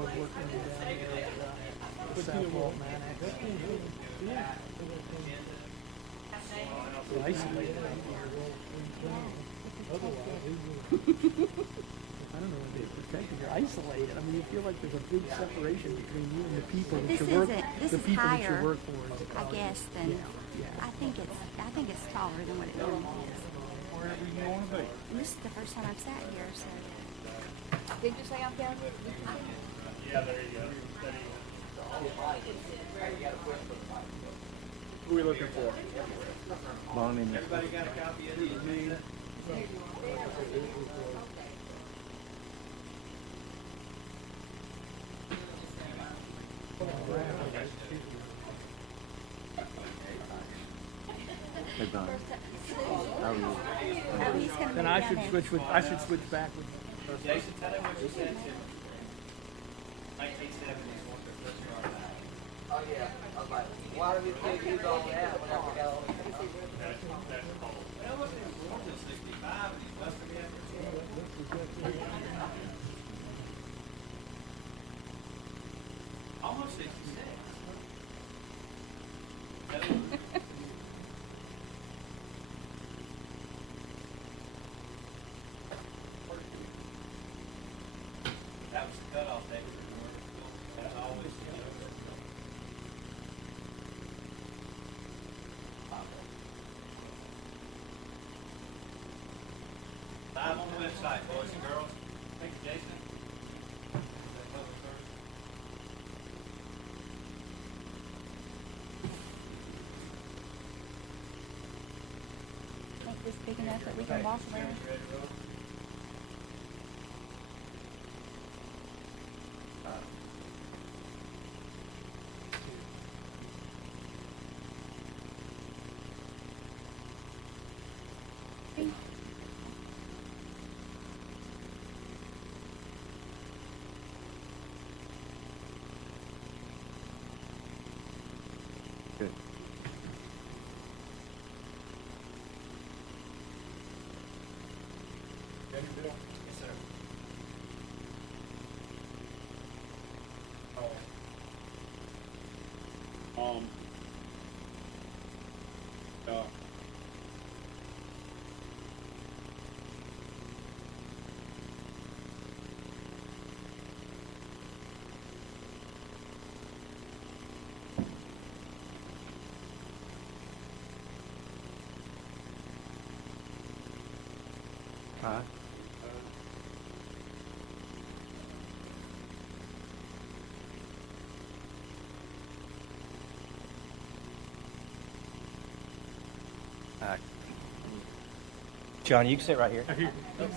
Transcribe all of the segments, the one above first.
I was working down there at South Walton Annex. We're isolated out here. I don't know if they're protected. You're isolated. I mean, you feel like there's a big separation between you and the people that This you work. isn't. This The is people that you higher, work for. I guess, than. Yeah. I think it's taller than what it normally is. And this is the first time I've sat here, so. Did you say I'm down here? Yeah, there you go. Who are we looking for? Bonnie. Everybody got a copy of these, man? Hey, Bonnie. How are you? Oh, he's gonna Then be I down should there. switch with. I should switch back with. Jason, tell them what you said to 1970s was their first car. Oh yeah, I was like, why do we take these all that when I forgot all these? That's cold. Well, it wasn't even born till 65 and he's Western almost 66. That was the cutoff date. That's always the live on the website, boys and girls. Thank you, Jason. Make this big enough that we can walk around. Good. Yes, sir. Um, uh, Hi. John, you can sit right here.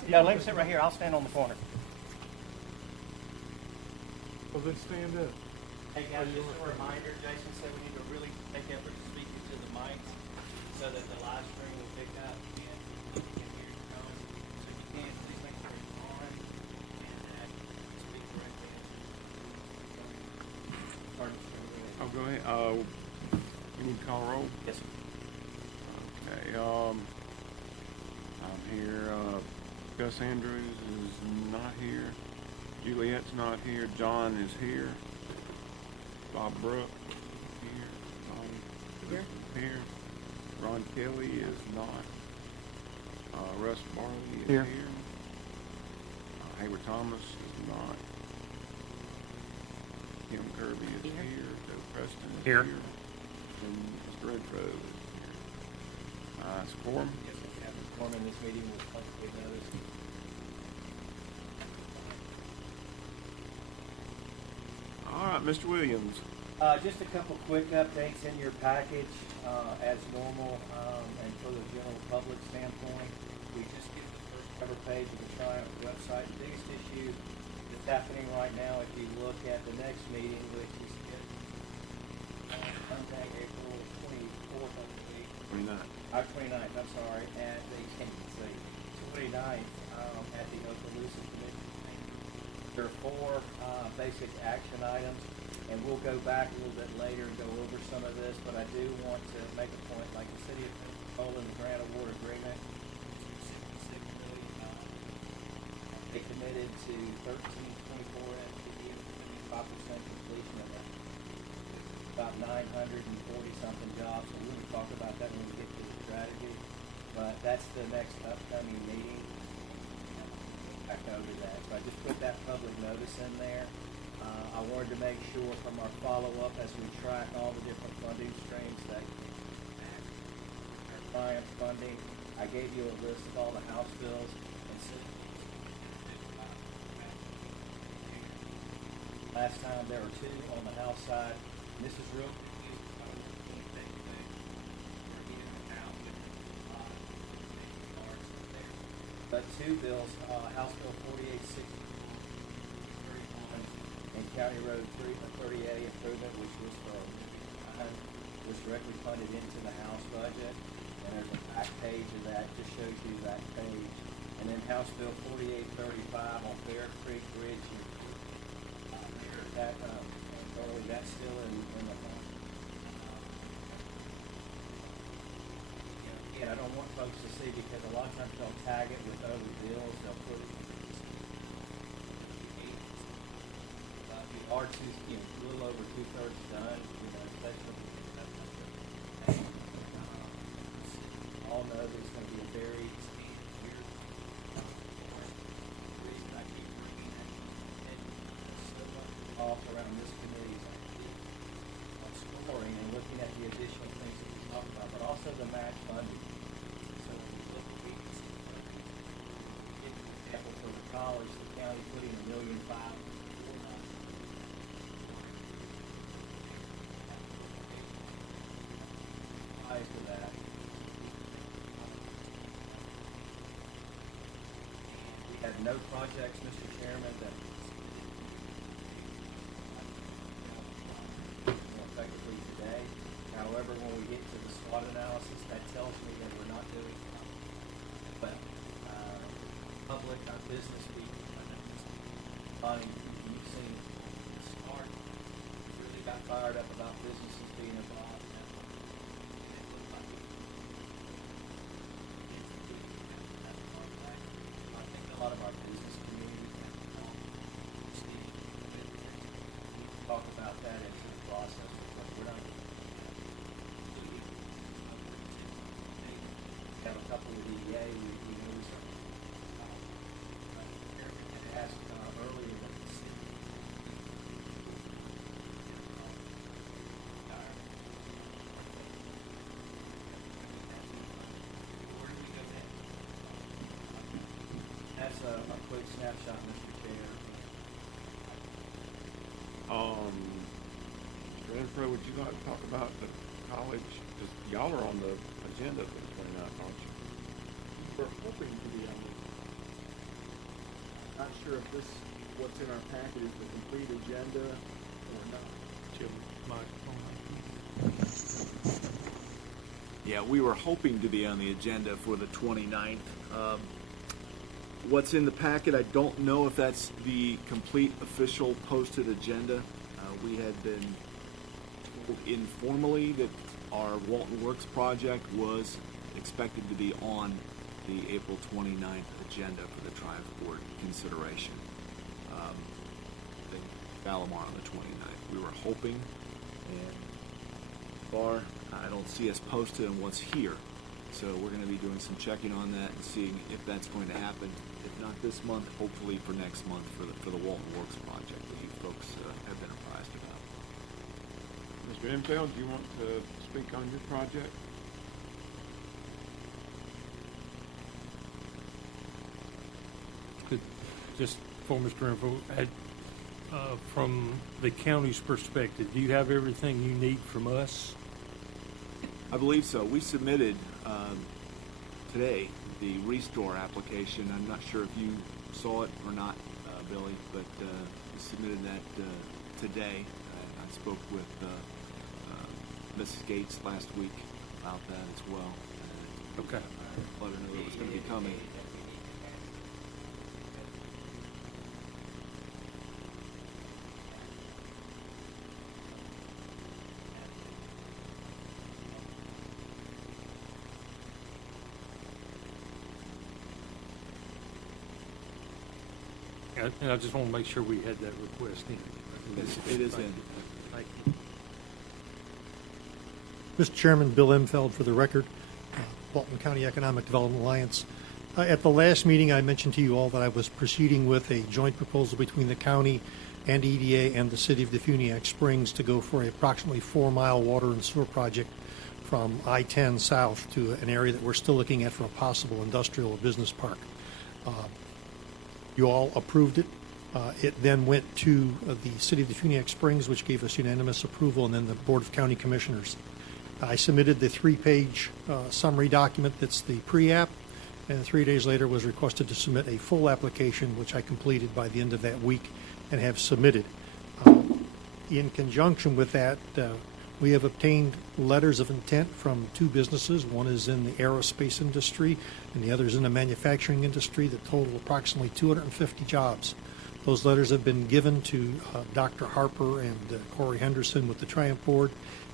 No, let him sit right here. I'll stand on the corner. well, then stand up. Hey guys, just a reminder, Jason said we need to really take effort to speak into the mics so that the live stream will pick up and we can hear you going. So if you can, please make sure it's on and speak directly into Oh, go ahead. You need to call roll? Yes, sir. Okay, I'm here. Gus Andrews is not here. Juliet's not here. John is here. Bob Brook here. Bonnie here. Ron Kelly is not. Russ Barley is Here. here. Hayward Thomas is not. Kim Kirby is here. Joe Preston is Here. here. And Mr. Redfro is here. It's a quorum. Yes, we have a quorum in this meeting was publicly noticed. All right, Mr. Williams. Just a couple quick updates in your package, as normal, and for the general public standpoint. We just get the first cover page of the Triumph website. The biggest issue that's happening right now, if you look at the next meeting, which is Monday, April 24th, I believe. 29. 29th, I'm sorry, at the, can't even see, 29th, at the Okaloosa Commission. There are four basic action items, and we'll go back a little bit later and go over some of this, but I do want to make a point, like the City of Pensacola and the grant award agreement, $66 million. They committed to 1324 FTE, 5% completion of that. About 940 something jobs, so we will talk about that when we get to the strategy. But that's the next upcoming meeting. Back over that. So I just put that public notice in there. I wanted to make sure from our follow-up as we track all the different funding streams that Triumph funding, I gave you a list of all the House bills and last time there were 2 on the House side. And this is real. But 2 bills, House Bill 4860 and County Road 30A improvement, which was was directly funded into the House budget. And there's a back page of that, just shows you that page. And then House Bill 4835 on Bear Creek Bridge. That, early, that's still in the fund. And I don't want folks to see, because a lot of times they'll tag it with other bills, they'll put it. R2, a little over 2/3 done, especially. All know that it's going to be a very off around this committee on scoring and looking at the additional things that we talked about, but also the match funding. So when you look at example for the college, the county putting $1.5 million. For that. We had no projects, Mr. Chairman, that effectively today. However, when we get to the SWOT analysis, that tells me that we're not doing but public, our business people, you've seen SMART really got fired up about businesses being involved. A lot of our business community talk about that into the process, because we're not. We have a couple of EDA, we use asked earlier that the city that's a quick snapshot, Mr. Chair. Mr. Renfro, would you like to talk about the college? Because y'all are on the agenda for the 29th, aren't you? We're hoping to be on it. Not sure if this, what's in our packet is the complete agenda or not. Yeah, we were hoping to be on the agenda for the 29th. What's in the packet, I don't know if that's the complete official posted agenda. We had been told informally that our Walton Works project was expected to be on the April 29th agenda for the Triumph Board consideration. The Valamar on the 29th. We were hoping, and far I don't see us posted on what's here. So we're going to be doing some checking on that and seeing if that's going to happen. If not this month, hopefully for next month for the Walton Works project that you folks have been apprised about. Mr. Infeld, do you want to speak on your project? Just for Mr. Info, from the county's perspective, do you have everything you need from us? I believe so. We submitted today the Restore application. I'm not sure if you saw it or not, Billy, but we submitted that today. I spoke with Mrs. Gates last week about that as well. Okay. Let her know it was going to be coming. And I just want to make sure we had that request in. It is in. Thank you. Mr. Chairman, Bill Emfeld for the record, Walton County Economic Development Alliance. At the last meeting, I mentioned to you all that I was proceeding with a joint proposal between the county and EDA and the city of Defuniak Springs to go for a approximately 4-mile water and sewer project from I-10 south to an area that we're still looking at for a possible industrial or business park. You all approved it. It then went to the city of Defuniak Springs, which gave us unanimous approval, and then the Board of County Commissioners. I submitted the 3-page summary document that's the pre-app, and 3 days later was requested to submit a full application, which I completed by the end of that week and have submitted. In conjunction with that, we have obtained letters of intent from 2 businesses. One is in the aerospace industry, and the other is in the manufacturing industry that total approximately 250 jobs. Those letters have been given to Dr. Harper and Corey Henderson with the Triumph Board,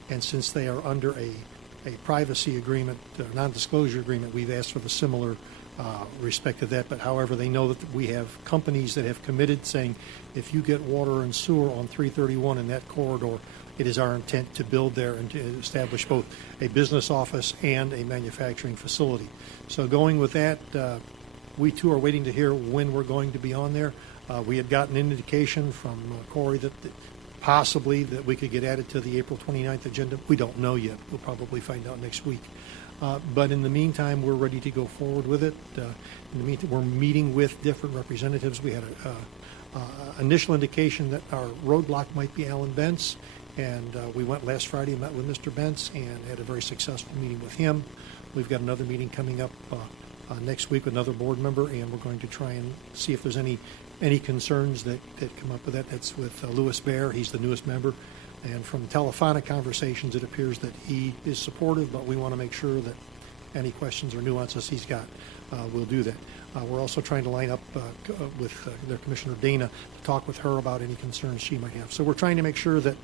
and since they are under a privacy agreement, non-disclosure agreement, we've asked for the similar respect to that. But however, they know that we have companies that have committed saying, if you get water and sewer on 331 in that corridor, it is our intent to build there and to establish both a business office and a manufacturing facility. So going with that, we too are waiting to hear when we're going to be on there. We had gotten an indication from Corey that possibly that we could get added to the April 29th agenda. We don't know yet. We'll probably find out next week. But in the meantime, we're ready to go forward with it. In the meantime, we're meeting with different representatives. We had an initial indication that our roadblock might be Alan Bentz, and we went last Friday and met with Mr. Bentz and had a very successful meeting with him. We've got another meeting coming up next week with another board member, and we're going to try and see if there's any concerns that come up with that. That's with Louis Bear. He's the newest member. And from telephonic conversations, it appears that he is supportive, but we want to make sure that any questions or nuances he's got, we'll do that. We're also trying to line up with their Commissioner Dana to talk with her about any concerns she might have. So we're trying to make sure that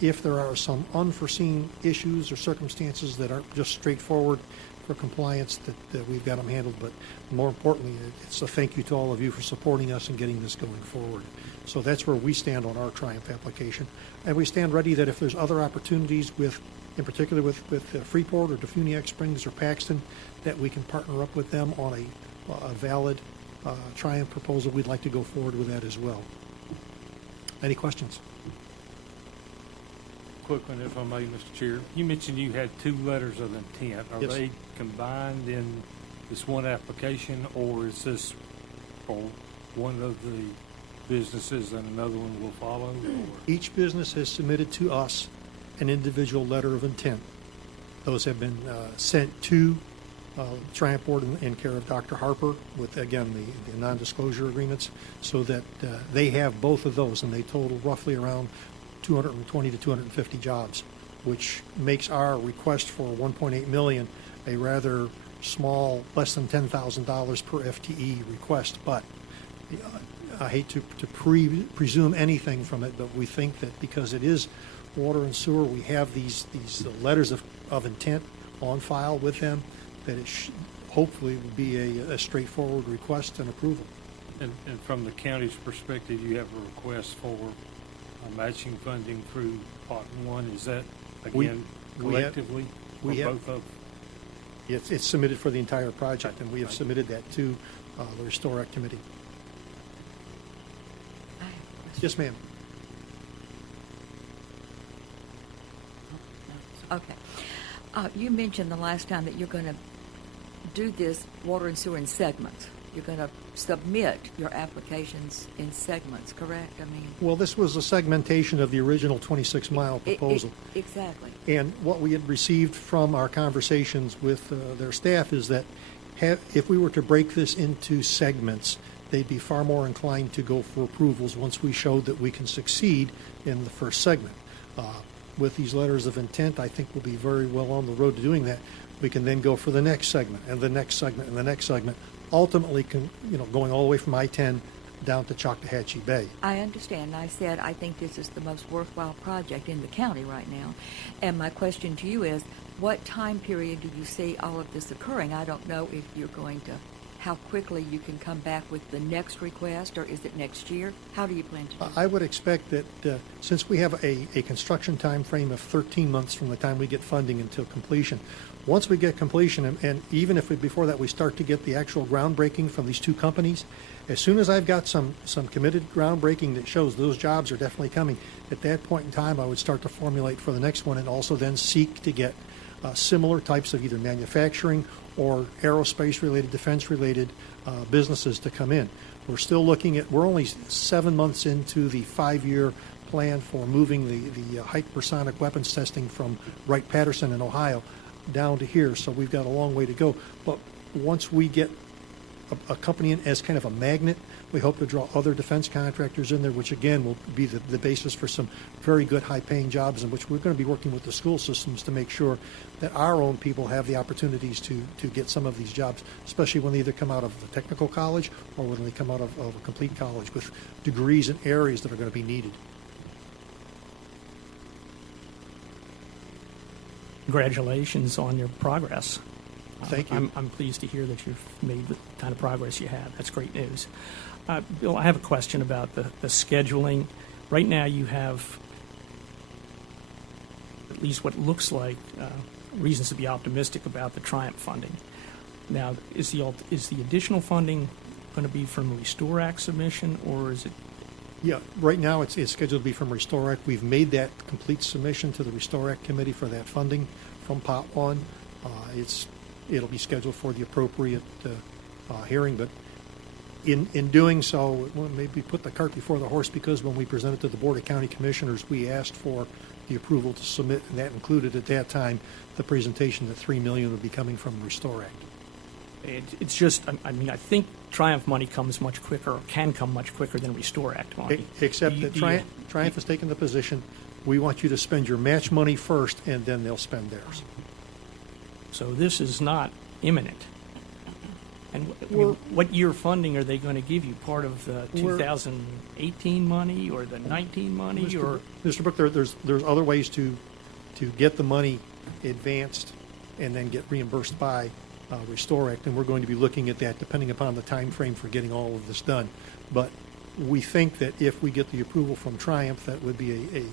if there are some unforeseen issues or circumstances that aren't just straightforward for compliance, that we've got them handled. But more importantly, it's a thank you to all of you for supporting us and getting this going forward. So that's where we stand on our Triumph application. And we stand ready that if there's other opportunities with, in particular with Freeport or Defuniak Springs or Paxton, that we can partner up with them on a valid Triumph proposal, we'd like to go forward with that as well. Any questions? Quick one, if I may, Mr. Chair. You mentioned you had 2 letters of intent. Are Yes. they combined in this one application, or is this for one of the businesses and another one will follow? Or? Each business has submitted to us an individual letter of intent. Those have been sent to Triumph Board in care of Dr. Harper with, again, the non-disclosure agreements, so that they have both of those, and they total roughly around 220 to 250 jobs, which makes our request for $1.8 million a rather small, less than $10,000 per FTE request. But I hate to presume anything from it, but we think that because it is water and sewer, we have these letters of intent on file with them, that it hopefully will be a straightforward request and approval. And from the county's perspective, you have a request for matching funding through Pot 1. Is that, again, collectively, both of? It's submitted for the entire project, and we have submitted that to the Restore Act Committee. Yes, ma'am. Okay. You mentioned the last time that you're going to do this water and sewer in segments. You're going to submit your applications in segments, correct? I mean, Well, this was a segmentation of the original 26-mile proposal. Exactly. And what we had received from our conversations with their staff is that if we were to break this into segments, they'd be far more inclined to go for approvals once we showed that we can succeed in the first segment. With these letters of intent, I think we'll be very well on the road to doing that. We can then go for the next segment and the next segment and the next segment, ultimately going all the way from I-10 down to Choctawhatchee Bay. I understand. I said I think this is the most worthwhile project in the county right now. And my question to you is, what time period do you see all of this occurring? I don't know if you're going to how quickly you can come back with the next request, or is it next year? How do you plan to do it? I would expect that since we have a construction time frame of 13 months from the time we get funding until completion, once we get completion, and even if before that we start to get the actual groundbreaking from these two companies, as soon as I've got some committed groundbreaking that shows those jobs are definitely coming, at that point in time I would start to formulate for the next one and also then seek to get similar types of either manufacturing or aerospace-related, defense-related businesses to come in. We're still looking at, we're only 7 months into the 5-year plan for moving the hypersonic weapons testing from Wright-Patterson in Ohio down to here, so we've got a long way to go. But once we get a company in as kind of a magnet, we hope to draw other defense contractors in there, which again will be the basis for some very good high-paying jobs, in which we're going to be working with the school systems to make sure that our own people have the opportunities to get some of these jobs, especially when they either come out of the technical college or when they come out of a complete college with degrees in areas that are going to be needed. Congratulations on your progress. Thank you. I'm pleased to hear that you've made the kind of progress you have. That's great news. Bill, I have a question about the scheduling. Right now you have at least what looks like reasons to be optimistic about the Triumph funding. Now, is the additional funding going to be from Restore Act submission, or is it? Yeah, right now it's scheduled to be from Restore Act. We've made that complete submission to the Restore Act committee for that funding from Pot 1. It'll be scheduled for the appropriate hearing, but in doing so, well, maybe put the cart before the horse, because when we presented to the Board of County Commissioners, we asked for the approval to submit, and that included at that time the presentation that $3 million would be coming from Restore Act. It's just, I mean, I think Triumph money comes much quicker, or can come much quicker than Restore Act money. Except that Triumph has taken the position, we want you to spend your match money first, and then they'll spend theirs. So this is not imminent. And what year funding are they going to give you? Part of the 2018 money or the 19 money? Mr. Brook, there's other ways to get the money advanced and then get reimbursed by Restore Act, and we're going to be looking at that depending upon the time frame for getting all of this done. But we think that if we get the approval from Triumph, that would be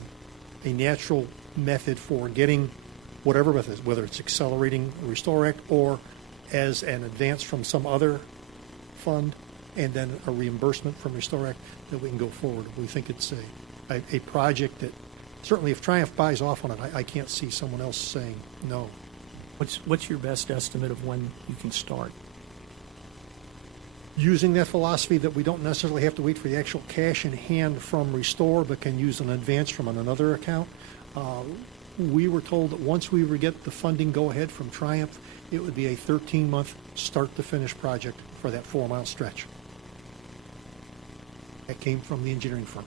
a natural method for getting whatever method, whether it's accelerating Restore Act or as an advance from some other fund and then a reimbursement from Restore Act, that we can go forward. We think it's a project that certainly if Triumph buys off on it, I can't see someone else saying no. What's your best estimate of when you can start? Using that philosophy that we don't necessarily have to wait for the actual cash in hand from Restore, but can use an advance from another account. We were told that once we would get the funding go-ahead from Triumph, it would be a 13-month start-to-finish project for that 4-mile stretch. That came from the engineering firm.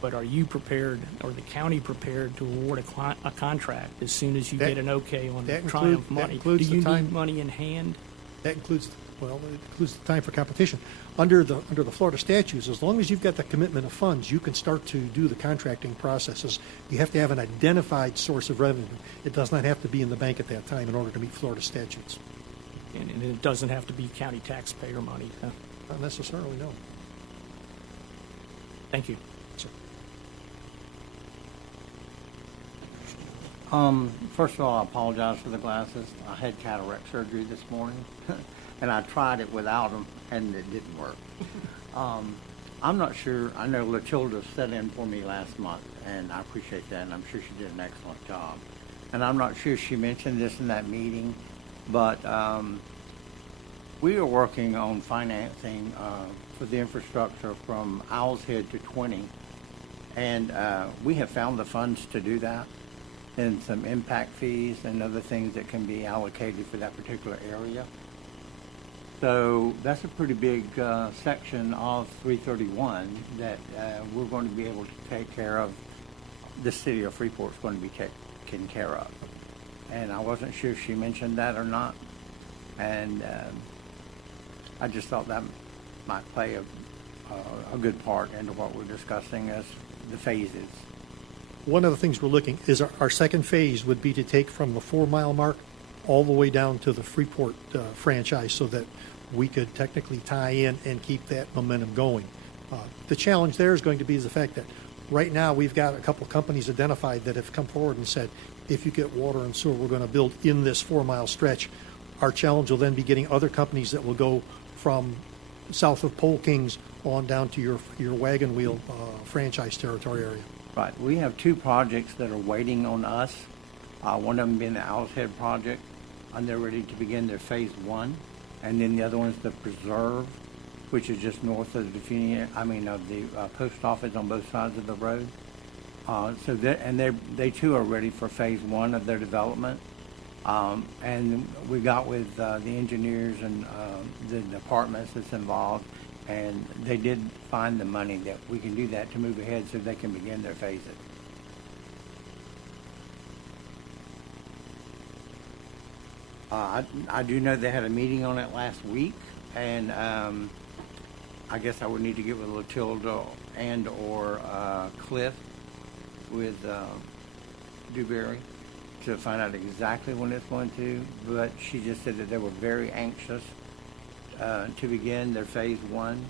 But are you prepared, or the county prepared, to award a contract as soon as you get an okay on the Triumph money? Do you need money in hand? That includes, well, it includes the time for competition. Under the Florida statutes, as long as you've got the commitment of funds, you can start to do the contracting processes. You have to have an identified source of revenue. It does not have to be in the bank at that time in order to meet Florida statutes. And it doesn't have to be county taxpayer money? Huh? Not necessarily, no. Thank you. Sir. First of all, I apologize for the glasses. I had cataract surgery this morning, and I tried it without them, and it didn't work. I'm not sure. I know LaChilda sat in for me last month, and I appreciate that, and I'm sure she did an excellent job. And I'm not sure she mentioned this in that meeting, but we are working on financing for the infrastructure from Owl's Head to 20, and we have found the funds to do that, and some impact fees and other things that can be allocated for that particular area. So that's a pretty big section of 331 that we're going to be able to take care of. The city of Freeport's going to be taken care of. And I wasn't sure if she mentioned that or not. And I just thought that might play a good part into what we're discussing as the phases. One of the things we're looking is our second phase would be to take from the 4-mile mark all the way down to the Freeport franchise so that we could technically tie in and keep that momentum going. The challenge there is going to be the fact that right now we've got a couple companies identified that have come forward and said, if you get water and sewer, we're going to build in this 4-mile stretch. Our challenge will then be getting other companies that will go from south of Pole Kings on down to your wagon wheel franchise territory area. Right. We have 2 projects that are waiting on us. One of them being the Owl's Head project, and they're ready to begin their phase 1. And then the other one is the Preserve, which is just north of the post office on both sides of the road. They too are ready for phase 1 of their development. And we got with the engineers and the departments that's involved, and they did find the money that we can do that to move ahead so they can begin their phases. I do know they had a meeting on it last week, and I guess I would need to get with Latilda and or Cliff with Dewberry to find out exactly when it's going to, but she just said that they were very anxious to begin their phase 1.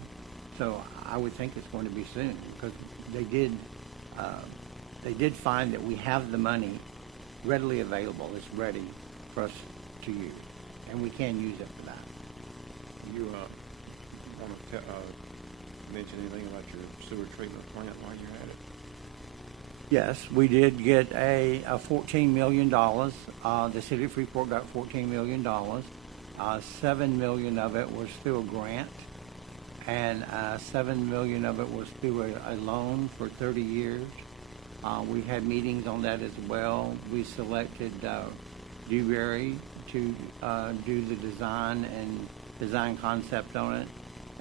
So I would think it's going to be soon, because they did find that we have the money readily available. It's ready for us to use, and we can use it for that. You want to mention anything about your sewer treatment plant while you're at it? Yes, we did get a $14 million. The city of Freeport got $14 million. $7 million of it was through a grant, and $7 million of it was through a loan for 30 years. We had meetings on that as well. We selected Dewberry to do the design and design concept on it,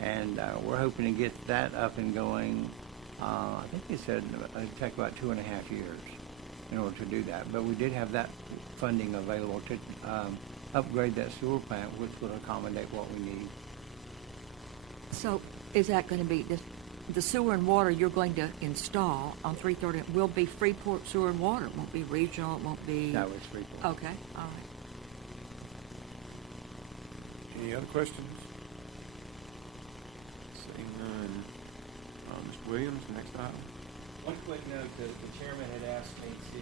and we're hoping to get that up and going. I think they said it'd take about 2.5 years in order to do that, but we did have that funding available to upgrade that sewer plant, which would accommodate what we need. So is that going to be the sewer and water you're going to install on 330 will be Freeport sewer and water? It won't be regional, it won't be... That was Freeport. Okay, all right. Any other questions? Seeing none. Mr. Williams, next item. One quick note, the chairman had asked me to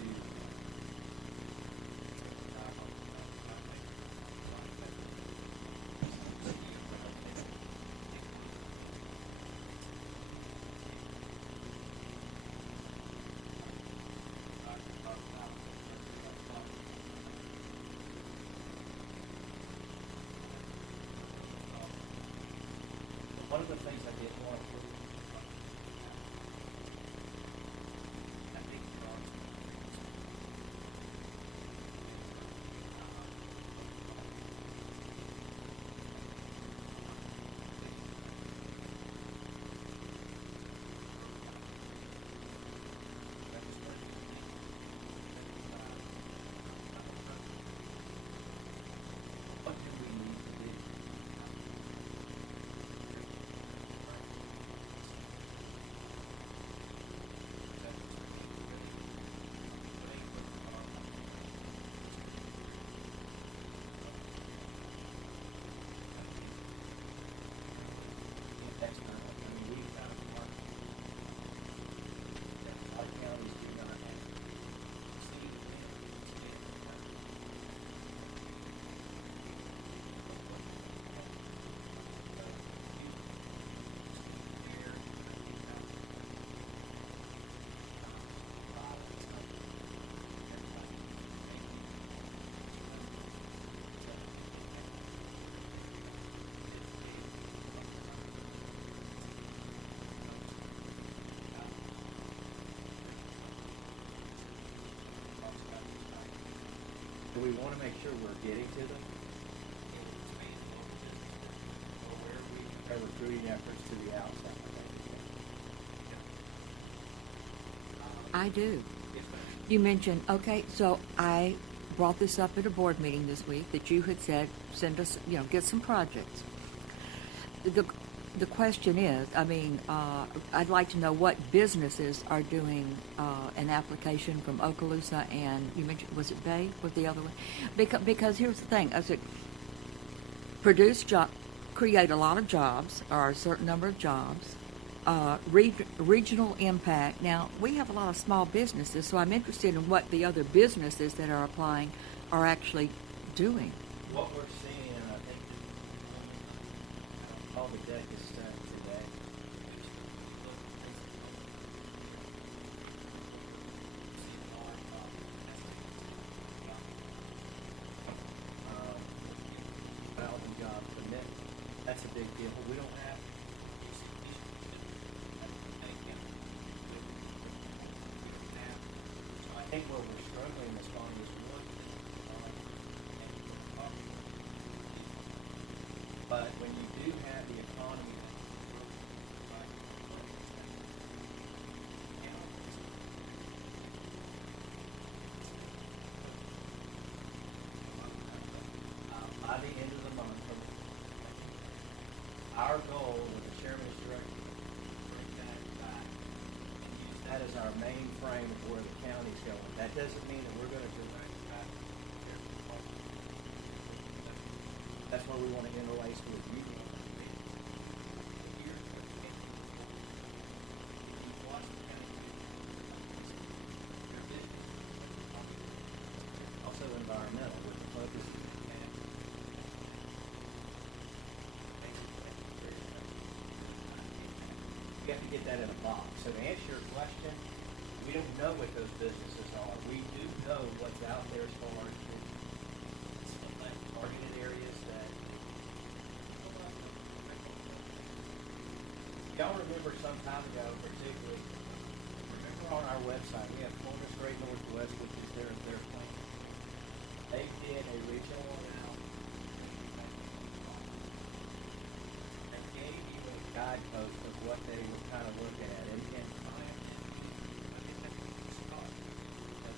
one of the things I did want to do we want to make sure we're getting to them? Our recruiting efforts to the outside. I do. You mentioned, okay, so I brought this up at a board meeting this week that you had said, send us, get some projects. the question is, I mean, I'd like to know what businesses are doing an application from Okaloosa and you mentioned, was it Bay? Was the other one? Because here's the thing, I said, create a lot of jobs or a certain number of jobs. Regional impact. Now, we have a lot of small businesses, so I'm interested in what the other businesses that are applying are actually doing. What we're seeing, and I think all the deck is stacked today. Thousand jobs a minute. That's a big deal. We don't have. I think where we're struggling as far as wood. But when you do have the economy, by the end of the month, our goal with the chairman's directive, bring that back and use that as our main frame of where the county's going. That doesn't mean that we're going to direct back to the sheriff's department. That's where we want to interlace with you. Also environmental with the focus. You have to get that in a box. So to answer your question, we don't know what those businesses are. We do know what's out there as far as targeted areas that. Y'all remember some time ago, particularly, remember on our website, we have Florida Great Northwest, which is their plan. They did a regional analysis. They gave you a guidepost of what they were kind of looking at. And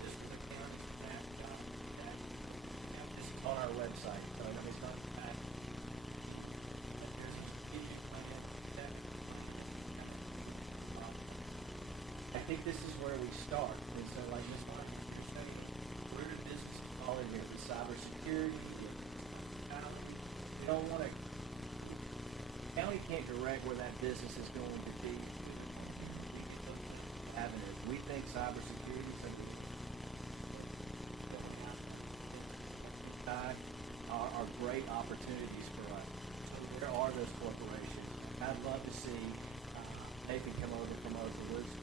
this is the county snapshot. This is on our website. So it's not back. There's a strategic plan. I think this is where we start. And so like Ms. Martin, you're saying, where did this fall in here? The cybersecurity, we don't want to, county can't direct where that business is going to be. Avenues. We think cybersecurity is are great opportunities for us. So there are those corporations. I'd love to see Nathan come over from Okaloosa.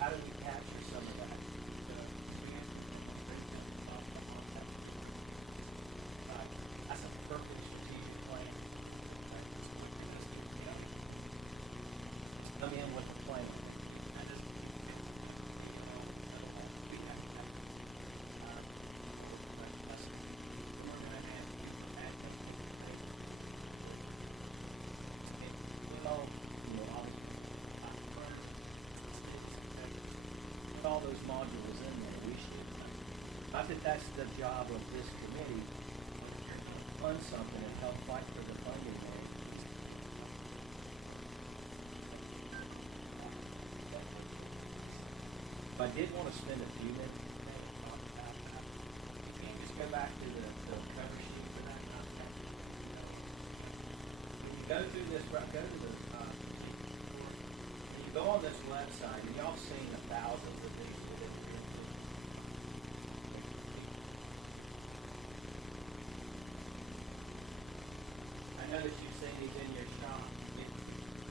How do we capture some of that? That's a perfect strategic plan. Come in with a plan. All those modules in there, we should. I think that's the job of this committee, to fund something and help fight for the funding rate. But I did want to spend a few minutes. Can you just go back to the cover sheet for that contact? When you go through this, go to the go on this website, and y'all seen the thousands of these that are here. I know that you've seen these in your shop,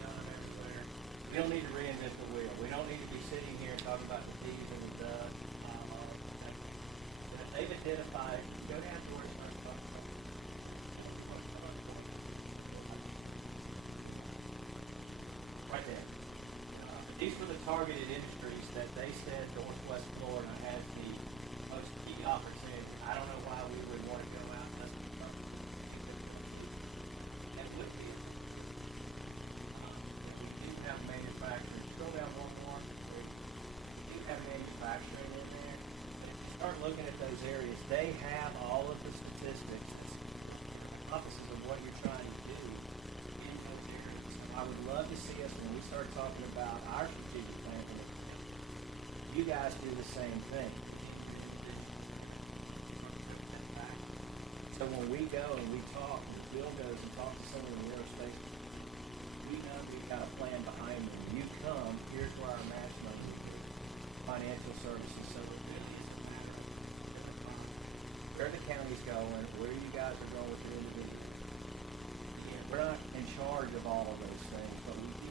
done everywhere. We don't need to reinvent the wheel. We don't need to be sitting here and talking about the D's and the does. They've identified, go down to where it's right there. These were the targeted industries that they said Northwest Florida had the most key opportunity. I don't know why we were at those areas, they have all of the statistics, offices of what you're trying to do in those areas. I would love to see us, when we start talking about our strategic plan, you guys do the same thing. So when we go and we talk, and Bill goes and talks to some of the real estate, we know we've got a plan behind them. You come, here's where our match money is, financial services. So it really is a matter of where the county's going, where you guys are going with the individual. We're not in charge of all of those things, but we do.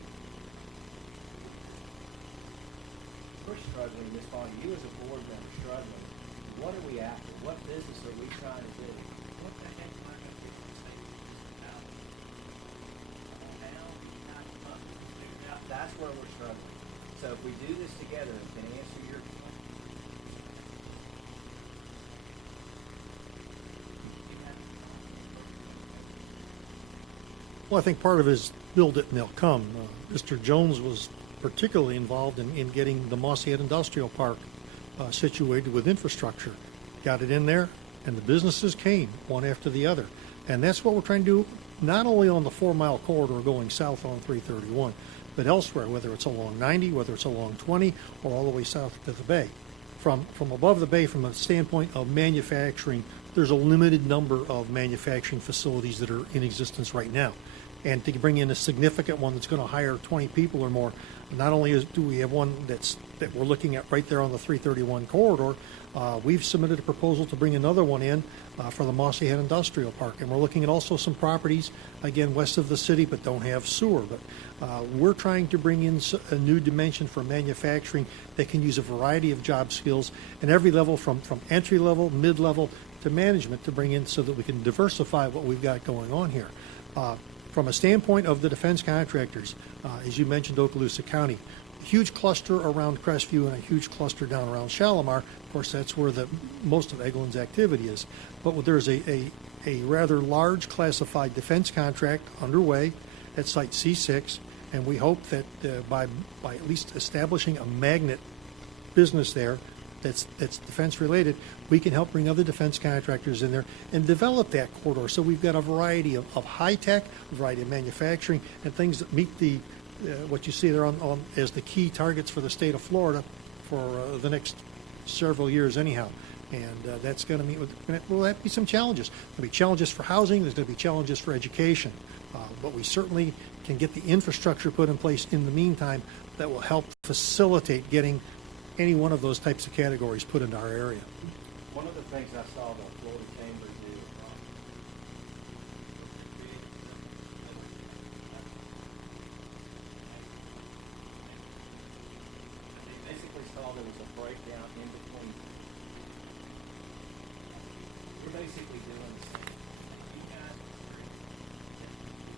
We're struggling, Ms. Bonnie, you as a board member struggling. What are we after? What business are we trying to do? What the heck am I going to do for the state of municipality? Come on now, that's where we're struggling. So if we do this together, and can answer your Well, I think part of it is build it and they'll come. Mr. Jones was particularly involved in getting the Mossy Head Industrial Park situated with infrastructure. Got it in there, and the businesses came one after the other. And that's what we're trying to do, not only on the 4-mile corridor going south on 331, but elsewhere, whether it's along 90, whether it's along 20, or all the way south to the bay. From above the bay, from a standpoint of manufacturing, there's a limited number of manufacturing facilities that are in existence right now. And to bring in a significant one that's going to hire 20 people or more, not only do we have one that we're looking at right there on the 331 corridor, we've submitted a proposal to bring another one in for the Mossy Head Industrial Park. And we're looking at also some properties, again, west of the city, but don't have sewer. But we're trying to bring in a new dimension for manufacturing that can use a variety of job skills and every level from entry level, mid-level to management to bring in so that we can diversify what we've got going on here. From a standpoint of the defense contractors, as you mentioned, Okaloosa County, a huge cluster around Crestview and a huge cluster down around Shalimar. Of course, that's where most of Eglin's activity is. But there's a rather large classified defense contract underway at Site C6, and we hope that by at least establishing a magnet business there that's defense related, we can help bring other defense contractors in there and develop that corridor. So we've got a variety of high tech, a variety of manufacturing, and things that meet the what you see there on as the key targets for the state of Florida for the next several years anyhow. And that's going to meet with, will have to be some challenges. There'll be challenges for housing, there's going to be challenges for education. But we certainly can get the infrastructure put in place in the meantime that will help facilitate getting any one of those types of categories put into our area. One of the things I saw the Florida Chamber do, they basically saw there was a breakdown in between. We're basically doing the same. You guys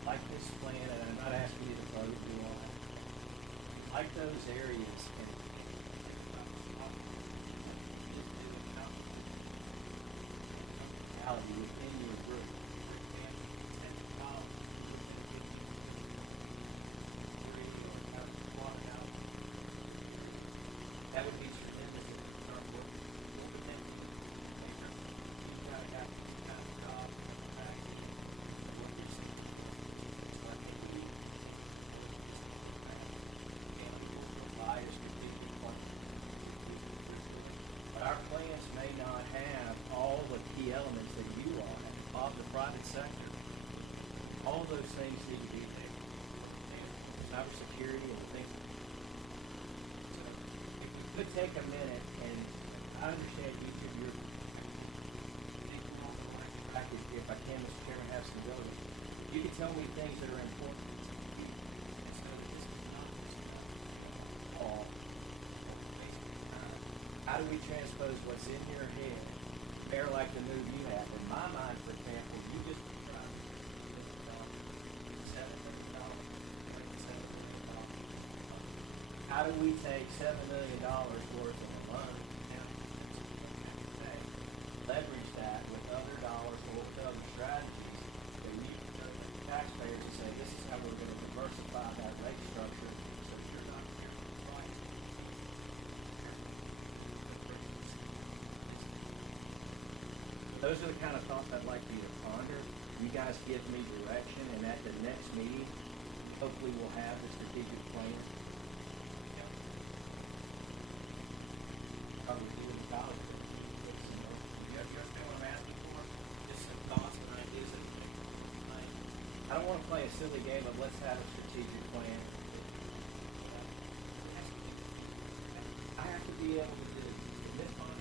like this plan, and I'm not asking you to vote you on it. Like those areas, and within your group. That would be tremendous in terms of what potential you've got to have this kind of job what you're seeing. So I think we bias strategic plan. But our plans may not have all the key elements that you are of the private sector. All those things need to be there. Cybersecurity and things. So if you could take a minute, and I understand each of your package, if I can, Mr. Chairman, have some ability. You can tell me things that are important. So that this is not just all. How do we transpose what's in your head? Fair like the move you have. In my mind, for example, you just tried $7 million. How do we take $7 million worth of a loan, leverage that with other dollars or with other strategies that you can go to the taxpayers and say, this is how we're going to diversify that rate structure so you're not here for price. those are the kind of thoughts I'd like you to ponder. You guys give me direction, and at the next meeting, hopefully we'll have the strategic plan. Probably do in college. You understand what I'm asking for? Just some thoughts and ideas that you think. I don't want to play a silly game of let's have a strategic plan. I have to be able to do this money.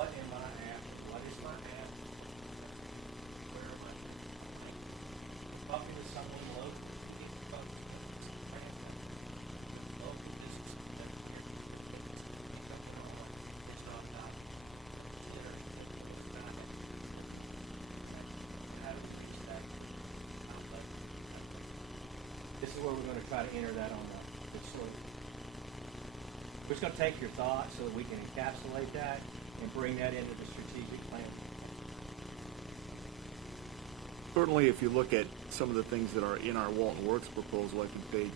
What am I after? What is my after? Where am I? Talking to someone local. Local business. This is where we're going to try to enter that on the slate. We're just going to take your thoughts so that we can encapsulate that and bring that into the strategic plan. Certainly, if you look at some of the things that are in our Walton Works proposal, I think they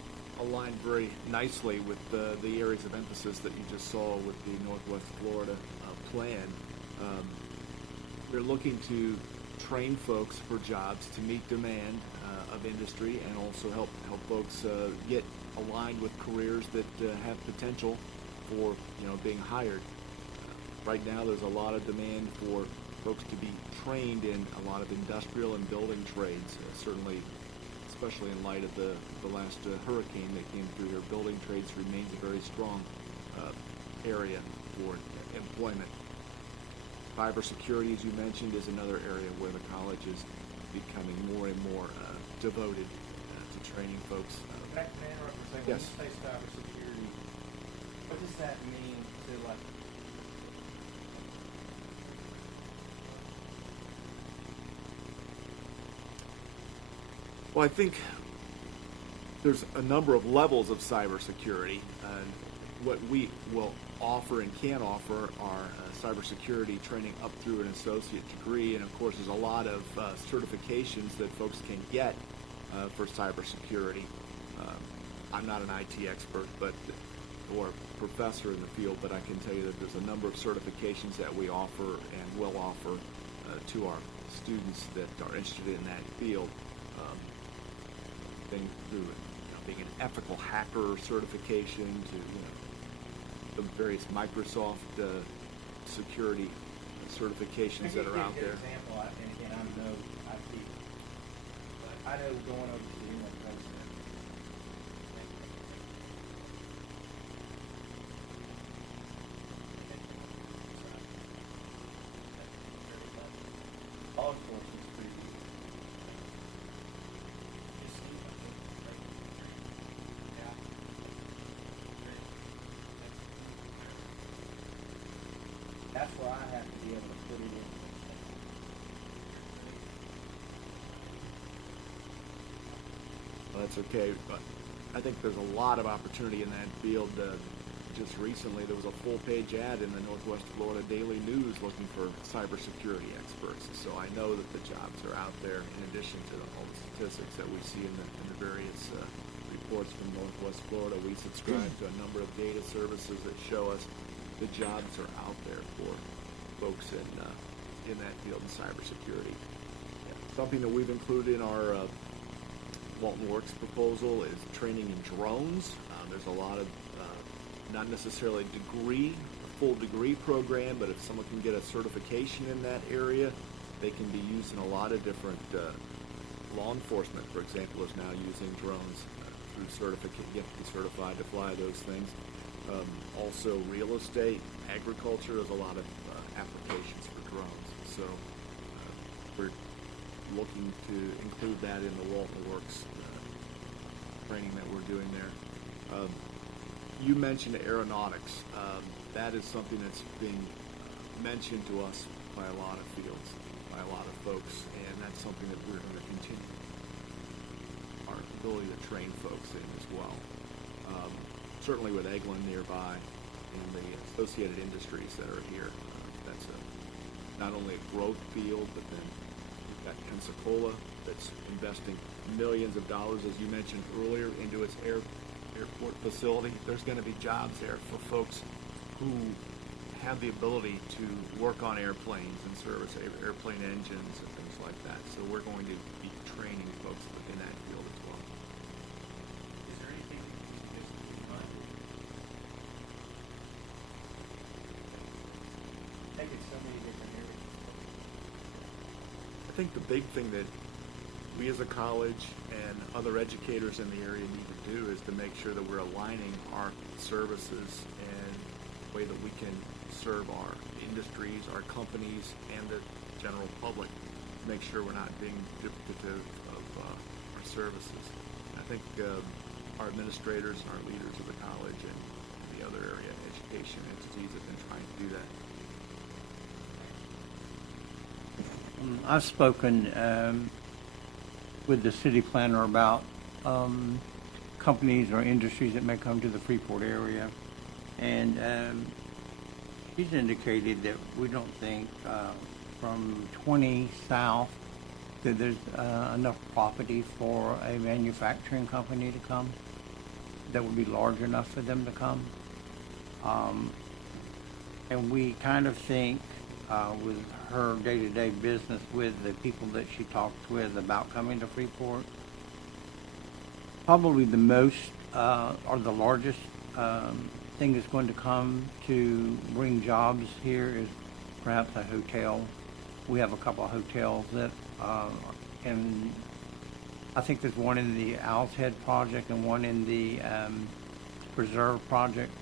align very nicely with the areas of emphasis that you just saw with the Northwest Florida plan. They're looking to train folks for jobs to meet demand of industry, and also help folks get aligned with careers that have potential for being hired. Right now, there's a lot of demand for folks to be trained in a lot of industrial and building trades. Certainly, especially in light of the last hurricane that came through here, building trades remains a very strong area for employment. Cybersecurity, as you mentioned, is another area where the college is becoming more and more devoted to training folks. Can I interrupt for a second? Yes. When you say cybersecurity, what does that mean to like? Well, I think there's a number of levels of cybersecurity. What we will offer and can offer are cybersecurity training up through an associate degree, and of course there's a lot of certifications that folks can get for cybersecurity. I'm not an IT expert or professor in the field, but I can tell you that there's a number of certifications that we offer and will offer to our students that are interested in that field. Things through being an ethical hacker certification to the various Microsoft security certifications that are out there. An example, and again, I'm no IT, but I know going over to the Inland Trade Center. Law enforcement is pretty easy. That's where I have to be able to put it in. Well, that's okay, but I think there's a lot of opportunity in that field. Just recently, there was a full-page ad in the Northwest Florida Daily News looking for cybersecurity experts. So I know that the jobs are out there, in addition to all the statistics that we see in the various reports from Northwest Florida. We subscribe to a number of data services that show us the jobs are out there for folks in that field in cybersecurity. Something that we've included in our Walton Works proposal is training in drones. There's a lot of not necessarily full degree program, but if someone can get a certification in that area, they can be used in a lot of different law enforcement, for example, is now using drones through certificate. You have to be certified to fly those things. Also, real estate, agriculture, there's a lot of applications for drones. So we're looking to include that in the Walton Works training that we're doing there. You mentioned aeronautics. That is something that's being mentioned to us by a lot of fields, by a lot of folks, and that's something that we're going to continue our ability to train folks in as well. Certainly with Eglin nearby and the associated industries that are here, that's not only a growth field, but then we've got Pensacola that's investing millions of dollars, as you mentioned earlier, into its airport facility. There's going to be jobs there for folks who have the ability to work on airplanes and service airplane engines and things like that. So we're going to be training folks within that field as well. Is there anything that you can just remind me? I think it's so many different areas. I think the big thing that we as a college and other educators in the area need to do is to make sure that we're aligning our services in a way that we can serve our industries, our companies, and the general public to make sure we're not being duplicative of our services. And I think our administrators and our leaders of the college and the other area education entities have been trying to do that. I've spoken with the city planner about companies or industries that may come to the Freeport area, and he's indicated that we don't think from 20 south that there's enough property for a manufacturing company to come that would be large enough for them to come. And we kind of think with her day-to-day business with the people that she talks with about coming to Freeport, probably the most or the largest thing that's going to come to bring jobs here is perhaps a hotel. We have a couple of hotels that and I think there's one in the Owl's Head project and one in the Preserve project.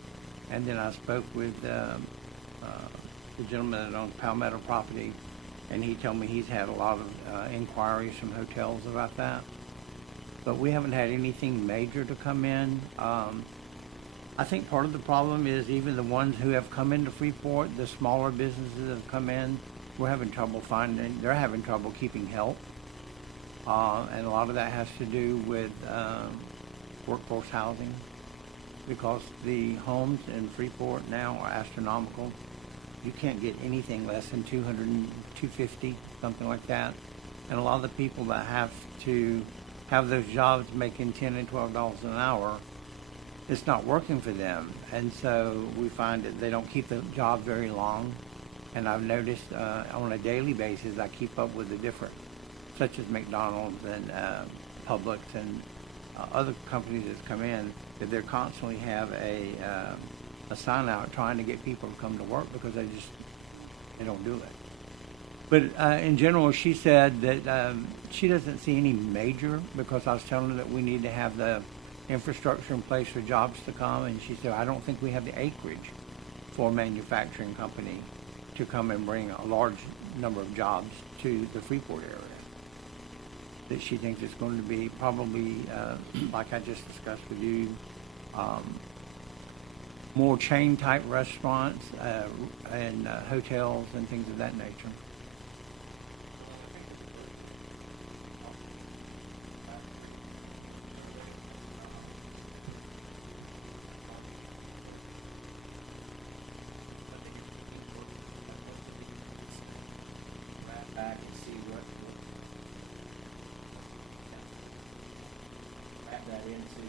And then I spoke with the gentleman that owns Palmetto property, and he told me he's had a lot of inquiries from hotels about that. But we haven't had anything major to come in. I think part of the problem is even the ones who have come into Freeport, the smaller businesses that have come in, they're having trouble keeping help. And a lot of that has to do with workforce housing, because the homes in Freeport now are astronomical. You can't get anything less than $200, $250, something like that. And a lot of the people that have to have those jobs making $10 and $12 an hour, it's not working for them. And so we find that they don't keep the job very long. And I've noticed on a daily basis, I keep up with the different, such as McDonald's and Publix and other companies that come in, that they constantly have a sign out trying to get people to come to work because they don't do it. But in general, she said that she doesn't see any major, because I was telling her that we need to have the infrastructure in place for jobs to come, and she said, I don't think we have the acreage for a manufacturing company to come and bring a large number of jobs to the Freeport area. That she thinks it's going to be probably, like I just discussed with you, more chain-type restaurants and hotels and things of that nature. Back and see what wrap that into.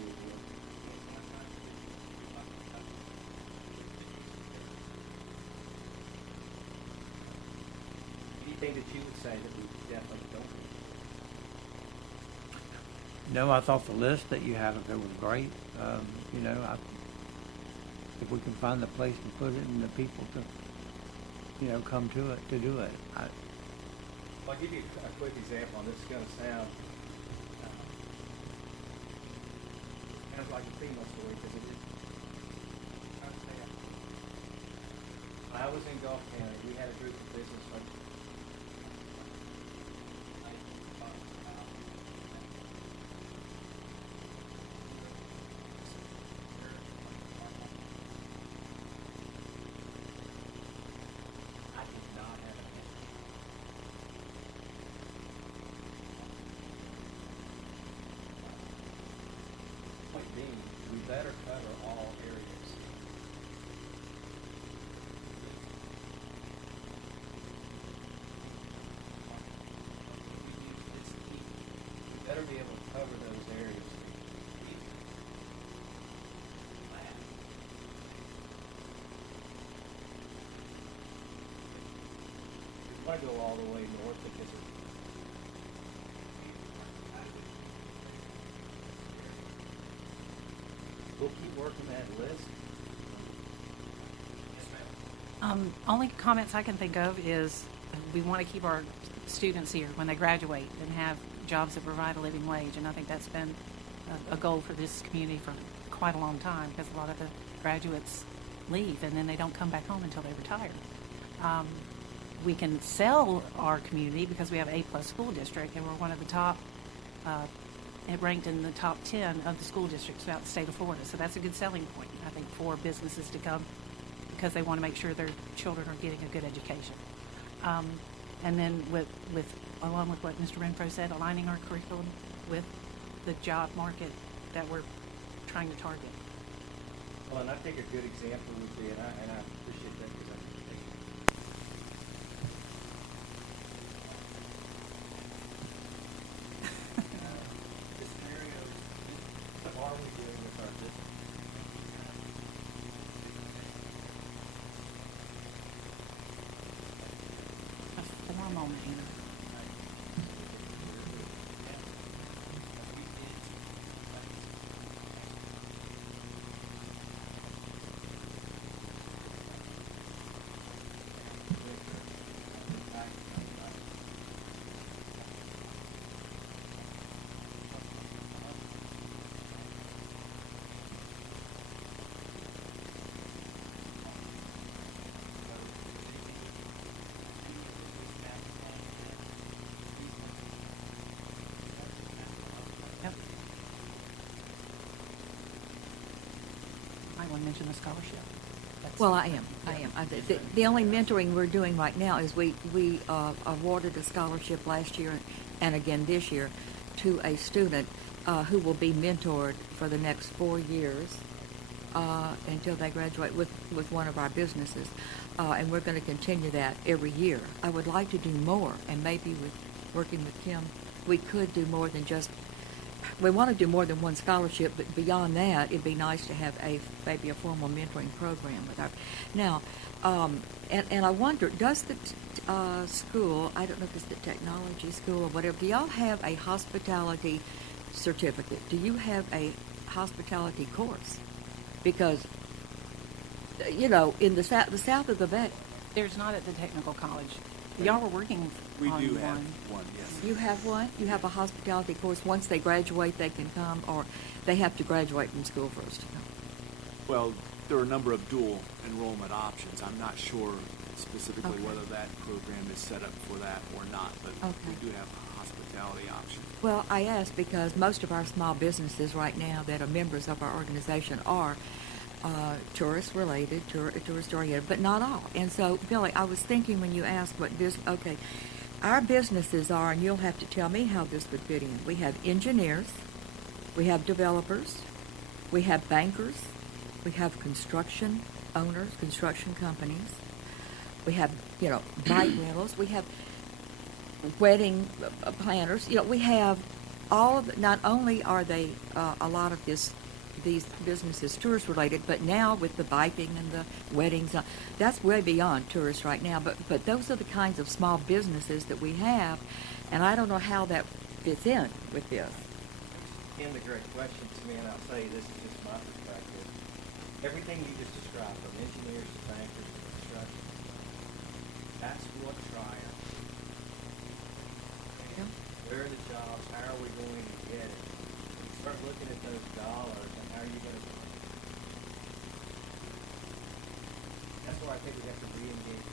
Anything that you would say that we definitely don't? No, I thought the list that you had up there was great. You know, if we can find the place to put it and the people to, you know, come to it, to do it. I'll give you a quick example, and this is going to sound kind of like a female story, because it is. When I was in Gulf County, we had a group of business folks. I did not have a point being, we better cover all areas. want to go all the way north because of we'll keep working that list. Only comments I can think of is we want to keep our students here when they graduate and have jobs that provide a living wage. And I think that's been a goal for this community for quite a long time because a lot of the graduates leave and then they don't come back home until they retire. We can sell our community because we have an A+ school district and we're one of the top, it ranked in the top 10 of the school districts throughout the state of Florida. So that's a good selling point, I think, for businesses to come because they want to make sure their children are getting a good education. And then along with what Mr. Renfro said, aligning our curriculum with the job market that we're trying to target. Well, and I think a good example would be, and I appreciate that because the scenario is, what are we doing with our business? For one moment, you know. Yep. I want to mention the scholarship. Well, I am. The only mentoring we're doing right now is we awarded a scholarship last year and again this year to a student who will be mentored for the next 4 years until they graduate with one of our businesses. And we're going to continue that every year. I would like to do more, and maybe with working with Kim, we could do more than just. We want to do more than one scholarship, but beyond that, it'd be nice to have maybe a formal mentoring program with our. Now, and I wonder, does the school? I don't know if it's the technology school or whatever. Do y'all have a hospitality certificate? Do you have a hospitality course? Because in the south of the Bay. There's not at the technical college. Y'all were working We on do have one. one, yes. You have one? You have a hospitality course. Once they graduate, they can come, or they have to graduate from school first? Well, there are a number of dual enrollment options. I'm not sure specifically Okay. whether that program is set up for that or not, but Okay. we do have a hospitality option. Well, I ask because most of our small businesses right now that are members of our organization are tourist-related, tourist-oriented, but not all. And so, Billy, I was thinking when you asked what our businesses are, and you'll have to tell me how this would fit in. We have engineers, we have developers, we have bankers, we have construction owners, construction companies, we have, bike rentals, we have wedding planners. We have all of not only are they a lot of these businesses tourist related, but now with the biking and the weddings, that's way beyond tourists right now. But those are the kinds of small businesses that we have, and I don't know how that fits in with this. Again, the great question to me, and I'll tell you this is just my perspective. Everything you just described, from engineers to bankers to construction, that's what Triumph. Yeah. Where are the jobs? How are we going to get it? Start looking at those dollars and how are you going to. That's where I think we have to re-engage.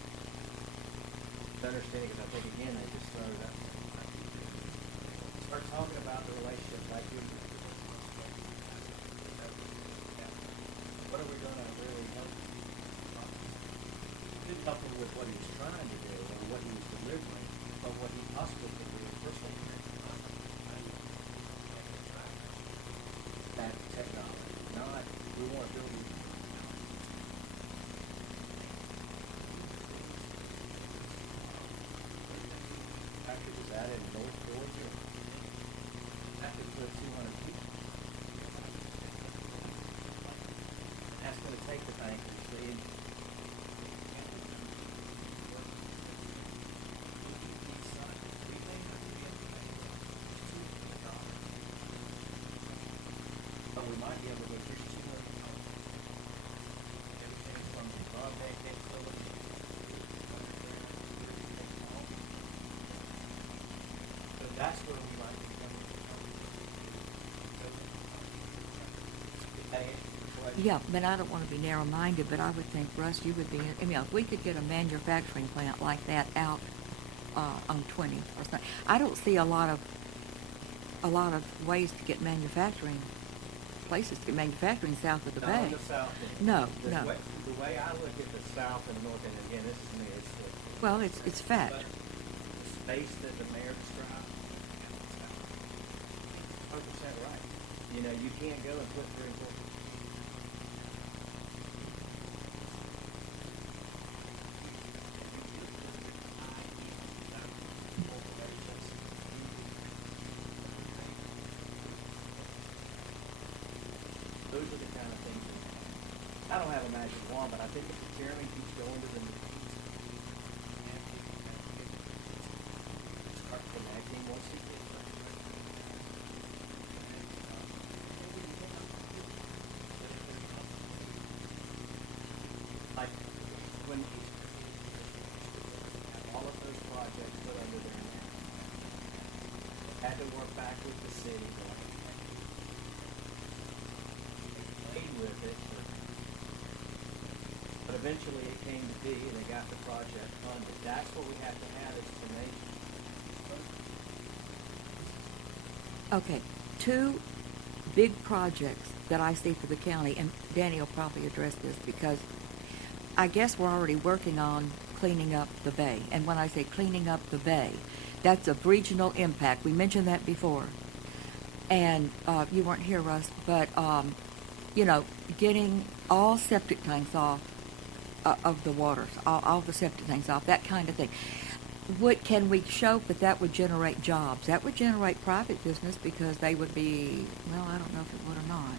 The understanding, because I think again they just throw that. Start talking about the relationship like you. What are we going to really help? Didn't help him with what he was trying to do or what he was delivering, but what he possibly could do personally. That technology, not we want to build. Factory was added in North Georgia. That could put 200 people. That's going to take the bankers. Yeah, but I don't want to be narrow-minded, but I would think, Russ, you would be, I mean, if we could get a manufacturing plant like that out on 20 or something. I don't see a lot of ways to get manufacturing, places to get manufacturing south of the Not bay. on the south end. No, The no. way I look at the south and north, and again, this is me, it's the. Well, it's fact. But the space that the mayor described, 100% right. You know, you can't go and put 3 and 4. Those are the kind of things that, I don't have a magic wand, but I think if the chairman keeps going to the meetings and start connecting once he gets like when all of those projects put under their name, had to work back with the city going, played with it, but eventually it came to be and they got the project funded. That's what we have to have as a nation. Okay, 2 big projects that I see for the county, and Danny will probably address this because I guess we're already working on cleaning up the bay. And when I say cleaning up the bay, that's of regional impact. We mentioned that before. And you weren't here, Russ, but, you know, getting all septic tanks off of the waters, all the septic tanks off, that kind of thing. Can we show that would generate jobs? That would generate private business because they would be, well, I don't know if it would or not.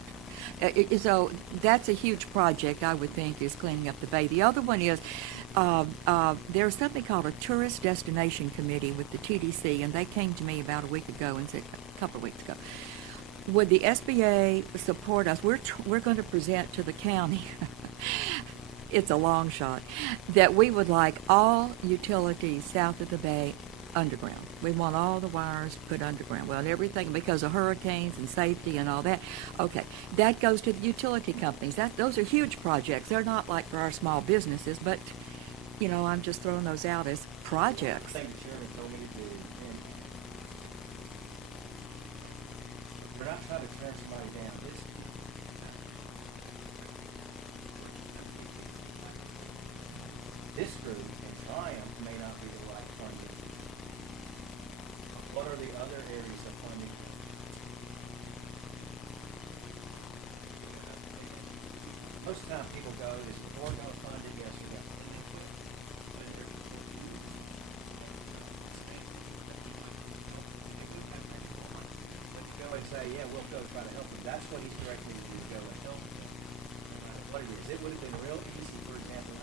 So that's a huge project, I would think, is cleaning up the bay. The other one is there's something called a Tourist Destination Committee with the TDC, and they came to me about a week ago and said, a couple of weeks ago, would the SBA support us? We're going to present to the county. It's a long shot, that we would like all utilities south of the bay underground. We want all the wires put underground. Well, and everything because of hurricanes and safety and all that. Okay, that goes to the utility companies. Those are huge projects. They're not like for our small businesses, but, you know, I'm just throwing those out as projects. I think the chairman told me to do, and we're not trying to turn somebody down. This group in Triumph may not be the right funding. What are the other areas of funding? Most of the time people go, is the board going to fund it? Yes or no? Go and say, yeah, we'll go try to help them. That's what he's directing you to go and help them. What it is. It would have been real easy, for example,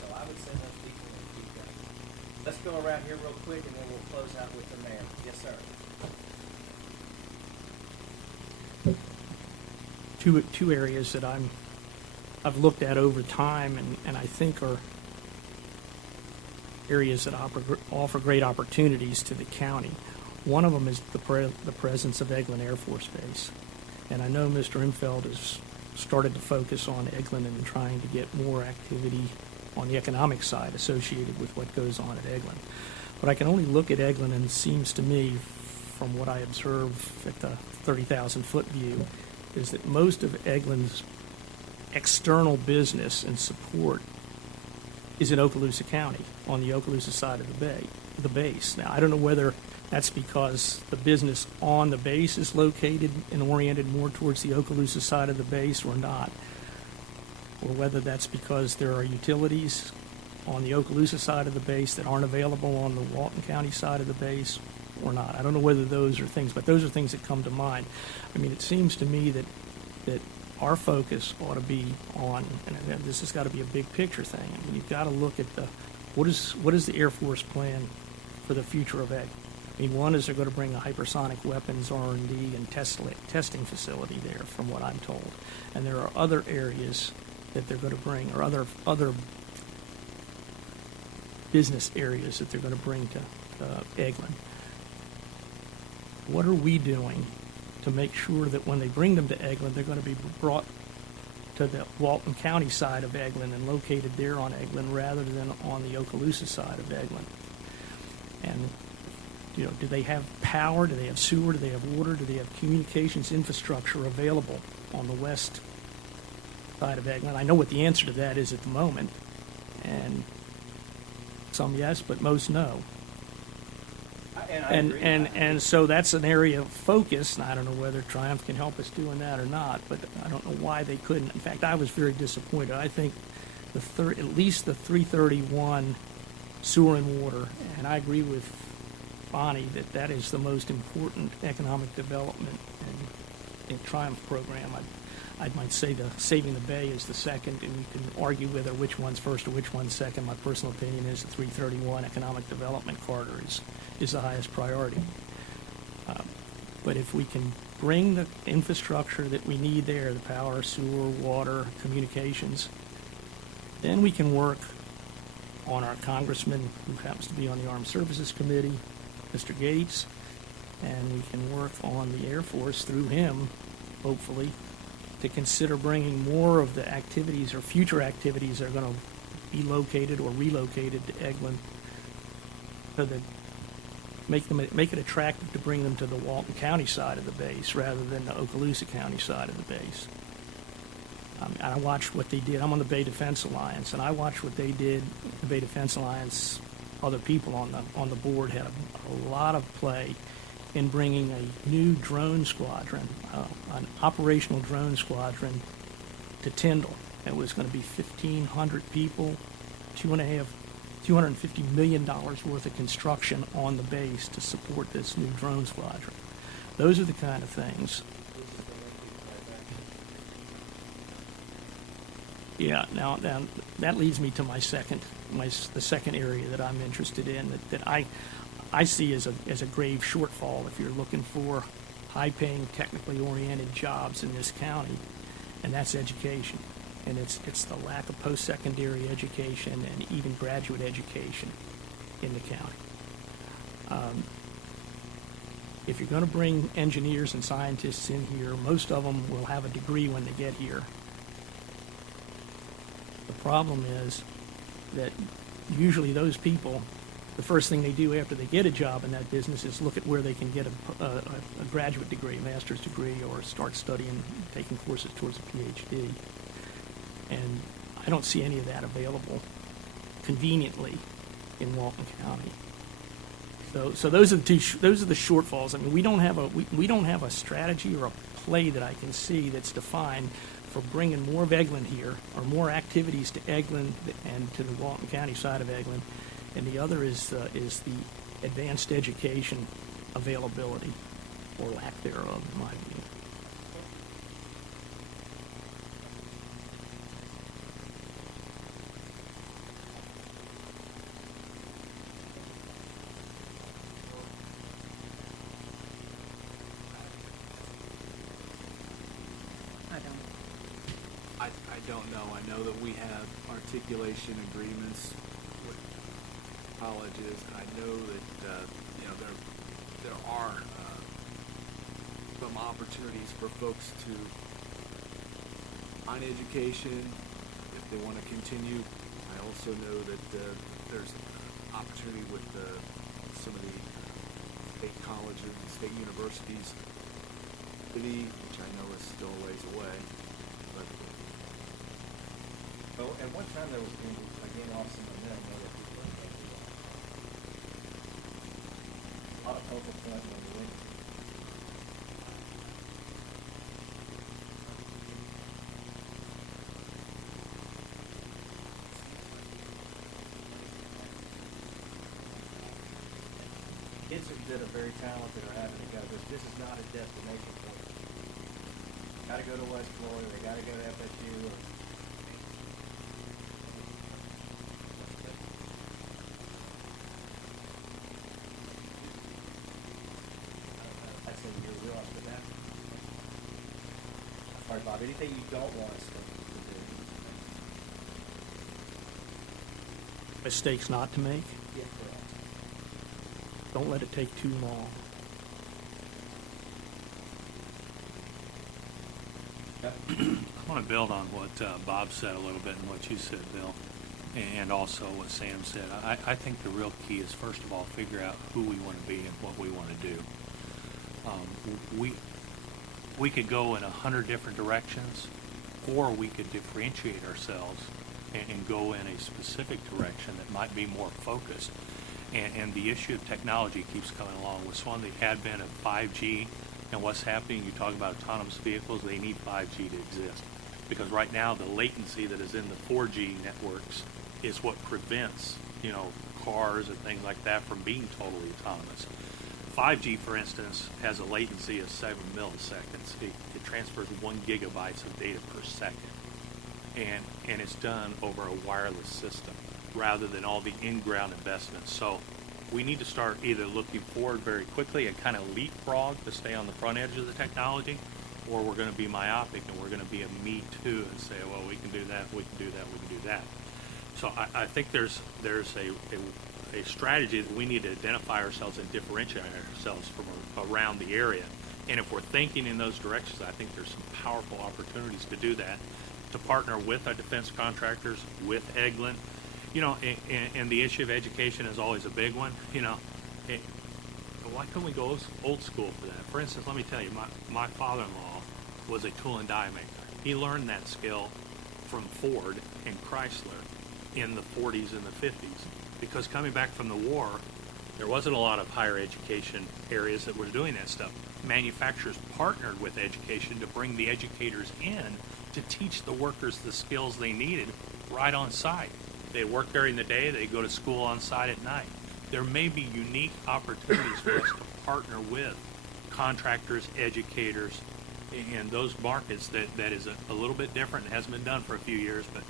so I would send those people and keep going. Let's go around here real quick and then we'll close out with the mayor. Yes, sir. Two areas that I've looked at over time and I think are areas that offer great opportunities to the county. One of them is the presence of Eglin Air Force Base. And I know Mr. Imfeld has started to focus on Eglin and trying to get more activity on the economic side associated with what goes on at Eglin. But I can only look at Eglin, and it seems to me, from what I observe at the 30,000-foot view, is that most of Eglin's external business and support is in Okaloosa County, on the Okaloosa side of the base. Now, I don't know whether that's because the business on the base is located and oriented more towards the Okaloosa side of the base or not, or whether that's because there are utilities on the Okaloosa side of the base that aren't available on the Walton County side of the base or not. I don't know whether those are things, but those are things that come to mind. I mean, it seems to me that our focus ought to be on, and this has got to be a big picture thing. I mean, you've got to look at what is the Air Force plan for the future of Egg. I mean, one is they're going to bring a hypersonic weapons R&D and testing facility there, from what I'm told. And there are other areas that they're going to bring, or other business areas that they're going to bring to Eglin. What are we doing to make sure that when they bring them to Eglin, they're going to be brought to the Walton County side of Eglin and located there on Eglin rather than on the Okaloosa side of Eglin? And, you know, do they have power? Do they have sewer? Do they have water? Do they have communications infrastructure available on the west side of Eglin? I know what the answer to that is at the moment, and some yes, but most no. And I agree. And so that's an area of focus, and I don't know whether Triumph can help us doing that or not, but I don't know why they couldn't. In fact, I was very disappointed. I think at least the 331 sewer and water, and I agree with Bonnie that that is the most important economic development in Triumph program. I might say the Saving the Bay is the second, and you can argue whether which one's first or which one's second. My personal opinion is the 331 economic development corridor is the highest priority. But if we can bring the infrastructure that we need there, the power, sewer, water, communications, then we can work on our congressman who happens to be on the Armed Services Committee, Mr. Gates, and we can work on the Air Force through him, hopefully, to consider bringing more of the activities or future activities that are going to be located or relocated to Eglin, so that make it attractive to bring them to the Walton County side of the base rather than the Okaloosa County side of the base. And I watched what they did. I'm on the Bay Defense Alliance, and I watched what they did. The Bay Defense Alliance, other people on the board had a lot of play in bringing a new drone squadron, an operational drone squadron, to Tyndall. It was going to be 1,500 people, $250 million worth of construction on the base to support this new drone squadron. Those are the kind of things. Yeah. Now that leads me to the second area that I'm interested in that I see as a grave shortfall if you're looking for high-paying, technically oriented jobs in this county, and that's education. And it's the lack of post-secondary education and even graduate education in the county. If you're going to bring engineers and scientists in here, most of them will have a degree when they get here. The problem is that usually those people, the first thing they do after they get a job in that business is look at where they can get a graduate degree, a master's degree, or start studying, taking courses towards a PhD. And I don't see any of that available conveniently in Walton County. So those are the shortfalls. I mean, we don't have a strategy or a play that I can see that's defined for bringing more of Eglin here, or more activities to Eglin and to the Walton County side of Eglin. And the other is the advanced education availability, or lack thereof, in my view. I don't know. I know that we have articulation agreements with colleges, and I know that there are some opportunities for folks to find education if they want to continue. I also know that there's opportunity with some of the state colleges and state universities, which I know is still a ways away. But Well, at one time there was again Austin and then another a lot of focal point on the link. Kids that are very talented are having to go. This is not a destination for them. Got to go to West Florida. They got to go to FSU. Sorry, Bob. Anything you don't want us to do? mistakes not to make. Yes, correct. Don't let it take too long. I want to build on what Bob said a little bit and what you said, Bill, and also what Sam said. I think the real key is, first of all, figure out who we want to be and what we want to do. We could go in 100 different directions, or we could differentiate ourselves and go in a specific direction that might be more focused. And the issue of technology keeps coming along. With the advent of 5G and what's happening, you talk about autonomous vehicles, they need 5G to exist. Because right now, the latency that is in the 4G networks is what prevents, cars and things like that from being totally autonomous. 5G, for instance, has a latency of 7 milliseconds. It transfers 1 gigabytes of data per second. And it's done over a wireless system rather than all the in-ground investments. So we need to start either looking forward very quickly and kind of leapfrog to stay on the front edge of the technology, or we're going to be myopic and we're going to be a me too and say, well, we can do that, we can do that, we can do that. So I think there's a strategy that we need to identify ourselves and differentiate ourselves from around the area. And if we're thinking in those directions, I think there's some powerful opportunities to do that, to partner with our defense contractors, with Eglin. And the issue of education is always a big one. Why couldn't we go old school for that? For instance, let me tell you, my father-in-law was a tool and die maker. He learned that skill from Ford and Chrysler in the 40s and the 50s, because coming back from the war, there wasn't a lot of higher education areas that were doing that stuff. Manufacturers partnered with education to bring the educators in to teach the workers the skills they needed right on site. They work during the day, they go to school on site at night. There may be unique opportunities for us to partner with contractors, educators, in those markets that is a little bit different. It hasn't been done for a few years, but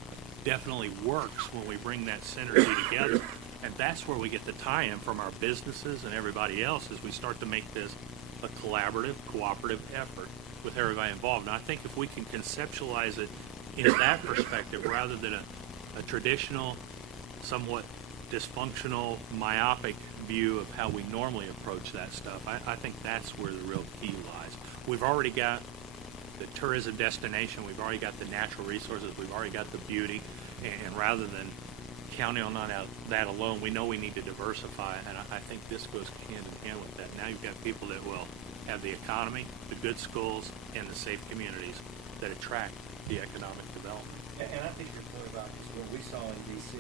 definitely works when we bring that synergy together. And that's where we get the tie-in from our businesses and everybody else, as we start to make this a collaborative, cooperative effort with everybody involved. And I think if we can conceptualize it in that perspective rather than a traditional, somewhat dysfunctional, myopic view of how we normally approach that stuff, I think that's where the real key lies. We've already got the tourism destination, we've already got the natural resources, we've already got the beauty, and rather than counting on that alone, we know we need to diversify, and I think this goes hand in hand with that. Now you've got people that will have the economy, the good schools, and the safe communities that attract the economic development. And I think your point about what we saw in D.C.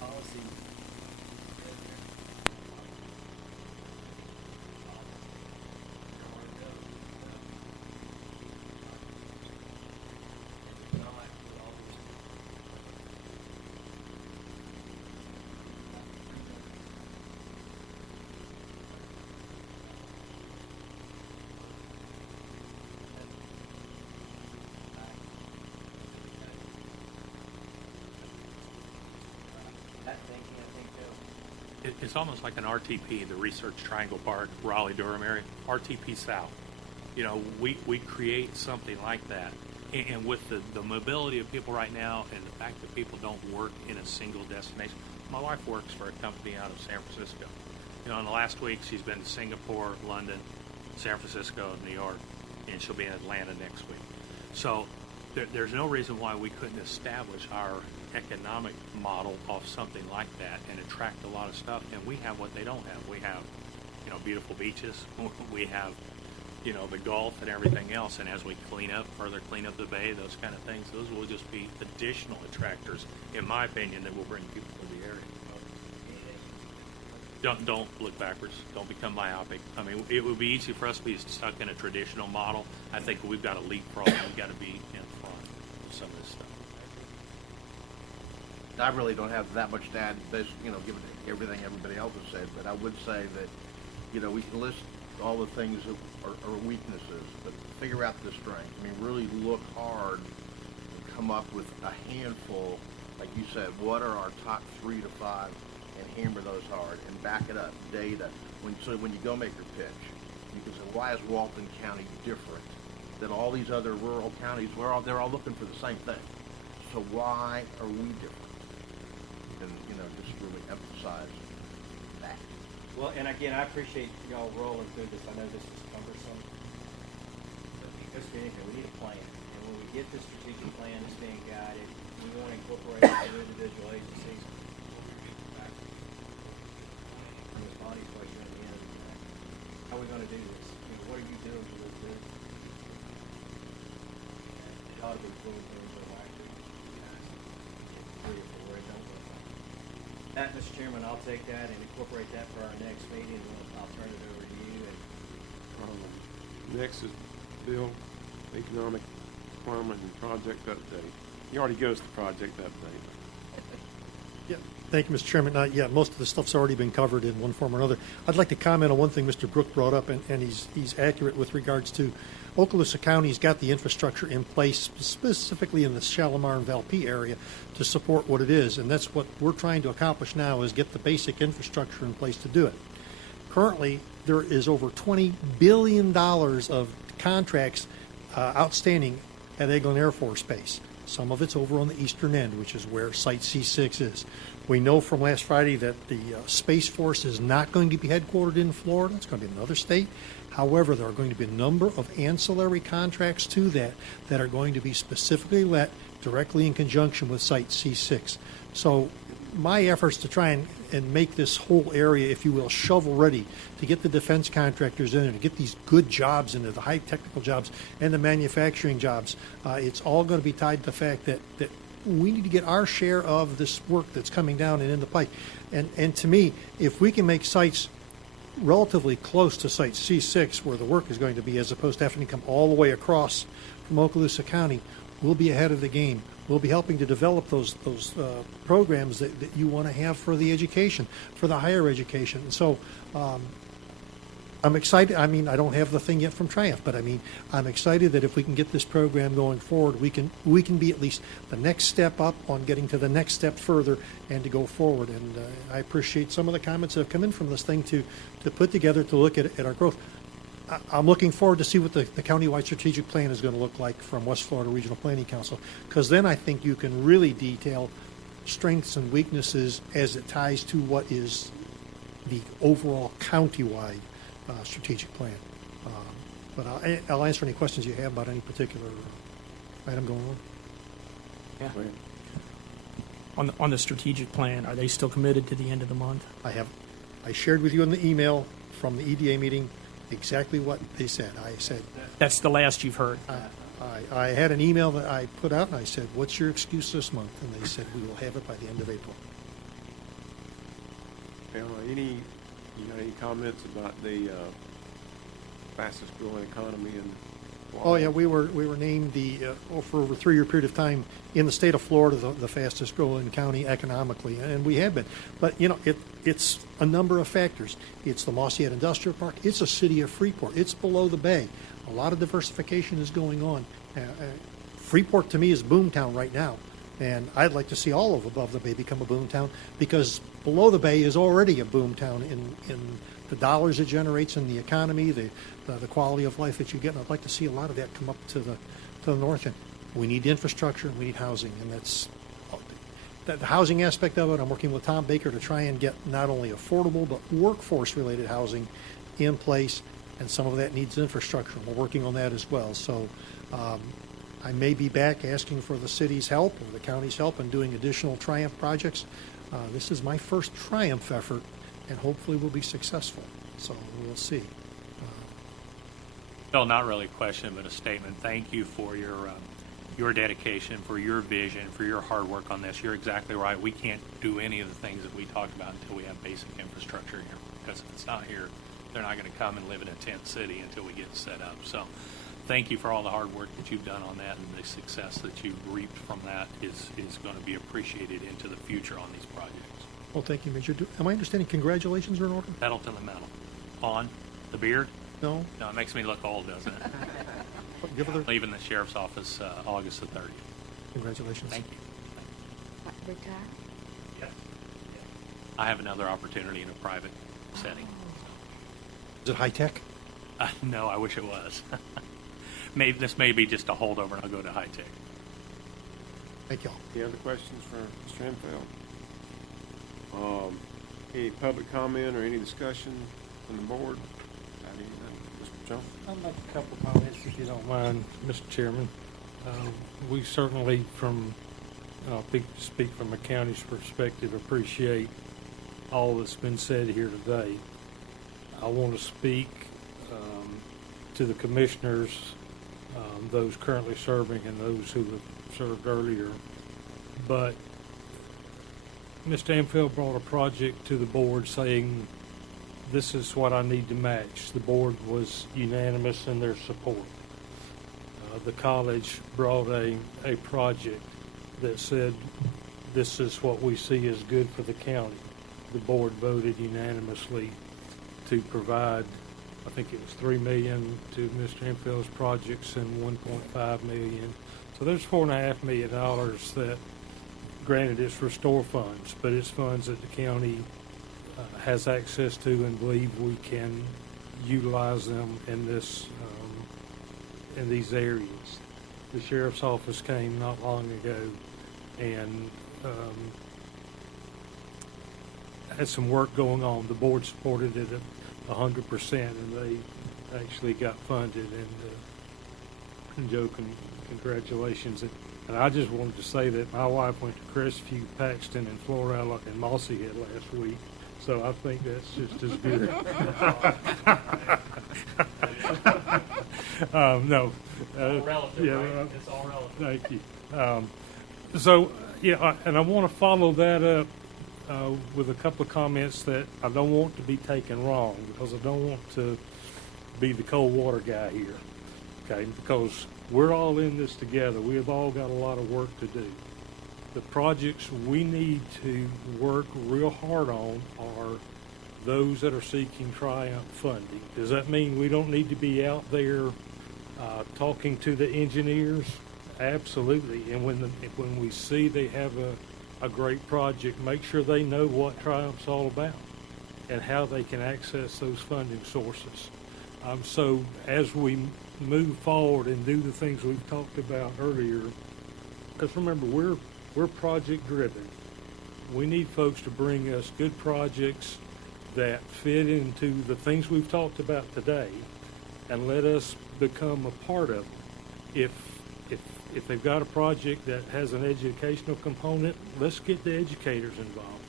Policy. It's almost like an RTP, the Research Triangle Park, Raleigh-Durham area, RTP South. We create something like that. And with the mobility of people right now and the fact that people don't work in a single destination. My wife works for a company out of San Francisco. In the last week, she's been to Singapore, London, San Francisco, New York, and she'll be in Atlanta next week. So there's no reason why we couldn't establish our economic model off something like that and attract a lot of stuff. And we have what they don't have. We have, beautiful beaches. We have, the Gulf and everything else. And as we further clean up the bay, those kind of things, those will just be additional attractors, in my opinion, that will bring people to the area. Don't look backwards. Don't become myopic. I mean, it would be easy for us to be stuck in a traditional model. I think we've got to leapfrog. We've got to be in front of some of this stuff. I really don't have that much to add, given everything everybody else has said, but I would say that, we can list all the things that are weaknesses, but figure out the strengths. I mean, really look hard and come up with a handful, like you said, what are our top 3 to 5, and hammer those hard and back it up, data. So when you go make your pitch, you can why is Walton County different than all these other rural counties? They're all looking for the same thing. So why are we different? And, just really emphasize that. Well, and again, I appreciate y'all rolling through this. I know this is cumbersome. But because we need a plan. And when we get the strategic plan that's being guided, we want to incorporate it to individual agencies. And this body's question at the end of the day. How are we going to do this? What are you doing to this business? It ought to be fully interactive. Three or four, it don't look like. That, Mr. Chairman, I'll take that and incorporate that for our next meeting, and I'll turn it over to you. Next is Bill, economic climate and project update. He already goes to project update. Yeah, thank you, Mr. Chairman. Yeah, most of the stuff's already been covered in one form or another. I'd like to comment on one thing Mr. Brook brought up, and he's accurate with regards to Okaloosa County's got the infrastructure in place, specifically in the Shalimar and Valpy area, to support what it is, and that's what we're trying to accomplish now, is get the basic infrastructure in place to do it. Currently, there is over $20 billion of contracts outstanding at Eglin Air Force Base. Some of it's over on the eastern end, which is where Site C6 is. We know from last Friday that the Space Force is not going to be headquartered in Florida. It's going to be another state. However, there are going to be a number of ancillary contracts to that that are going to be specifically let directly in conjunction with Site C6. So my efforts to try and make this whole area, if you will, shovel-ready, to get the defense contractors in there, to get these good jobs into the high technical jobs and the manufacturing jobs, it's all going to be tied to the fact that we need to get our share of this work that's coming down and in the pipe. And to me, if we can make sites relatively close to Site C6, where the work is going to be, as opposed to having to come all the way across from Okaloosa County, we'll be ahead of the game. We'll be helping to develop those programs that you want to have for the education, for the higher education. And so I'm excited. I mean, I don't have the thing yet from Triumph, but I mean, I'm excited that if we can get this program going forward, we can be at least the next step up on getting to the next step further and to go forward. And I appreciate some of the comments that have come in from this thing to put together to look at our growth. I'm looking forward to see what the countywide strategic plan is going to look like from West Florida Regional Planning Council, because then I think you can really detail strengths and weaknesses as it ties to what is the overall countywide strategic plan. But I'll answer any questions you have about any particular item going on. Yeah. On the strategic plan, are they still committed to the end of the month? I shared with you in the email from the EDA meeting exactly what they said. I said, that's the last you've heard. I had an email that I put out, and I said, what's your excuse this month? And they said, we will have it by the end of April. You got any comments about the fastest growing economy in Florida? Oh yeah, we were named for over a 3-year period of time in the state of Florida the fastest growing county economically, and we have been. But it's a number of factors. It's the Mossy Head Industrial Park. It's a city of Freeport. It's below the bay. A lot of diversification is going on. Freeport to me is boomtown right now, and I'd like to see all of above the bay become a boomtown, because below the bay is already a boomtown in the dollars it generates in the economy, the quality of life that you get. And I'd like to see a lot of that come up to the north end. We need infrastructure, and we need housing, and that's the housing aspect of it. I'm working with Tom Baker to try and get not only affordable but workforce-related housing in place, and some of that needs infrastructure. We're working on that as well. So I may be back asking for the city's help or the county's help in doing additional Triumph projects. This is my first Triumph effort, and hopefully we'll be successful. So we'll see. Bill, not really a question, but a statement. Thank you for your dedication, for your vision, for your hard work on this. You're exactly right. We can't do any of the things that we talked about until we have basic infrastructure here, because if it's not here, they're not going to come and live in a tent city until we get it set up. So thank you for all the hard work that you've done on that, and the success that you've reaped from that is going to be appreciated into the future on these projects. Well, thank you, Major. Am I understanding congratulations are in order? Pedal to the metal. On the beard? No. No, it makes me look old, doesn't it? Leaving the sheriff's office August the 30th. Congratulations. Thank you. Retire? Yes. I have another opportunity in a private setting. Is it high tech? No, I wish it was. Maybe this may be just a holdover, and I'll go to high tech. Thank y'all. Any other questions for Mr. Enfield? Any public comment or any discussion from the board? Got anything? Mr. Jones? I'll make a couple comments if you don't mind, Mr. Chairman. We certainly, speak from a county's perspective, appreciate all that's been said here today. I want to speak to the commissioners, those currently serving and those who have served earlier. But Mr. Enfield brought a project to the board saying, this is what I need to match. The board was unanimous in their support. The college brought a project that said, this is what we see as good for the county. The board voted unanimously to provide, I think it was $3 million to Mr. Enfield's projects and $1.5 million. So there's $4.5 million that, granted, it's restore funds, but it's funds that the county has access to and believe we can utilize them in this in these areas. The sheriff's office came not long ago and had some work going on. The board supported it at 100%, and they actually got funded. And Joe, congratulations. And I just wanted to say that my wife went to Crestview, Paxton, and Florella and Mossy Head last week, so I think that's just as good. No. All relative, yeah, right? It's all relative. Thank you. So, yeah, and I want to follow that up with a couple of comments that I don't want to be taken wrong, because I don't want to be the cold water guy here, okay? Because we're all in this together. We have all got a lot of work to do. The projects we need to work real hard on are those that are seeking Triumph funding. Does that mean we don't need to be out there talking to the engineers? Absolutely. And when we see they have a great project, make sure they know what Triumph's all about and how they can access those funding sources. So as we move forward and do the things we've talked about earlier, because remember, we're project driven. We need folks to bring us good projects that fit into the things we've talked about today and let us become a part of them. If they've got a project that has an educational component, let's get the educators involved.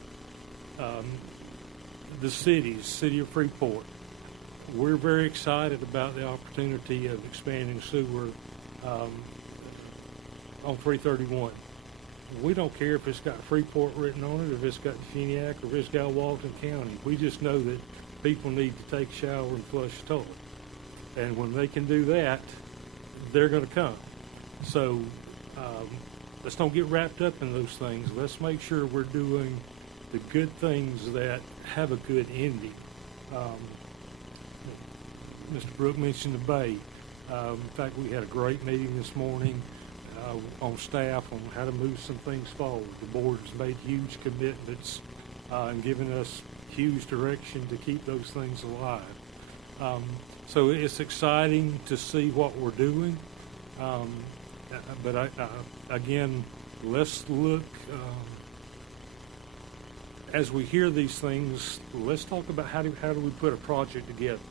The city of Freeport, we're very excited about the opportunity of expanding sewer on 331. We don't care if it's got Freeport written on it, if it's got Funiac, or if it's got Walton County. We just know that people need to take a shower and flush a toilet. And when they can do that, they're going to come. So let's don't get wrapped up in those things. Let's make sure we're doing the good things that have a good ending. Mr. Brook mentioned the Bay. In fact, we had a great meeting this morning on staff on how to move some things forward. The board's made huge commitments and given us huge direction to keep those things alive. So it's exciting to see what we're doing. But again, let's look, as we hear these things, let's talk about how do we put a project together.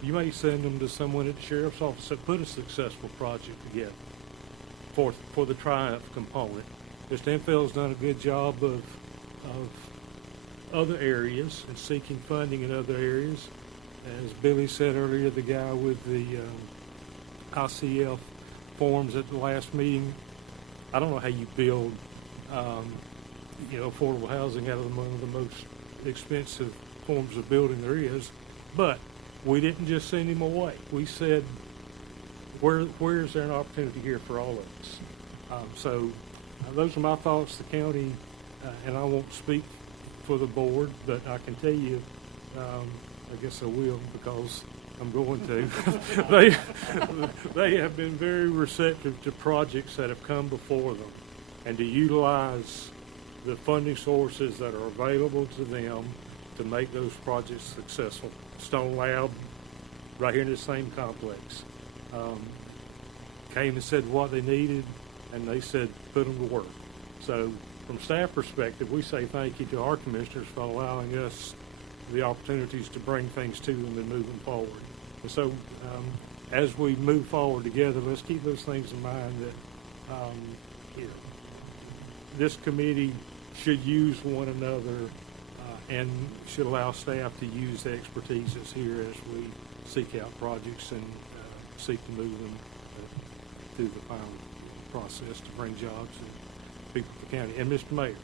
You may send them to someone at the sheriff's office that put a successful project together for the Triumph component. Mr. Enfield's done a good job of other areas and seeking funding in other areas. As Billy said earlier, the guy with the ICF forms at the last meeting, I don't know how you build affordable housing out of one of the most expensive forms of building there is, but we didn't just send him away. We said, where's there an opportunity here for all of us? So those are my thoughts. The county, and I won't speak for the board, but I can tell you, I guess I will because I'm going to. They have been very receptive to projects that have come before them and to utilize the funding sources that are available to them to make those projects successful. Stone Lab right here in this same complex. Came and said what they needed, and they said put them to work. So from staff perspective, we say thank you to our commissioners for allowing us the opportunities to bring things to them and move them forward. And so as we move forward together, let's keep those things in mind that this committee should use one another and should allow staff to use the expertise that's here as we seek out projects and seek to move them through the final process to bring jobs and people to the county. And Mr. Mayor,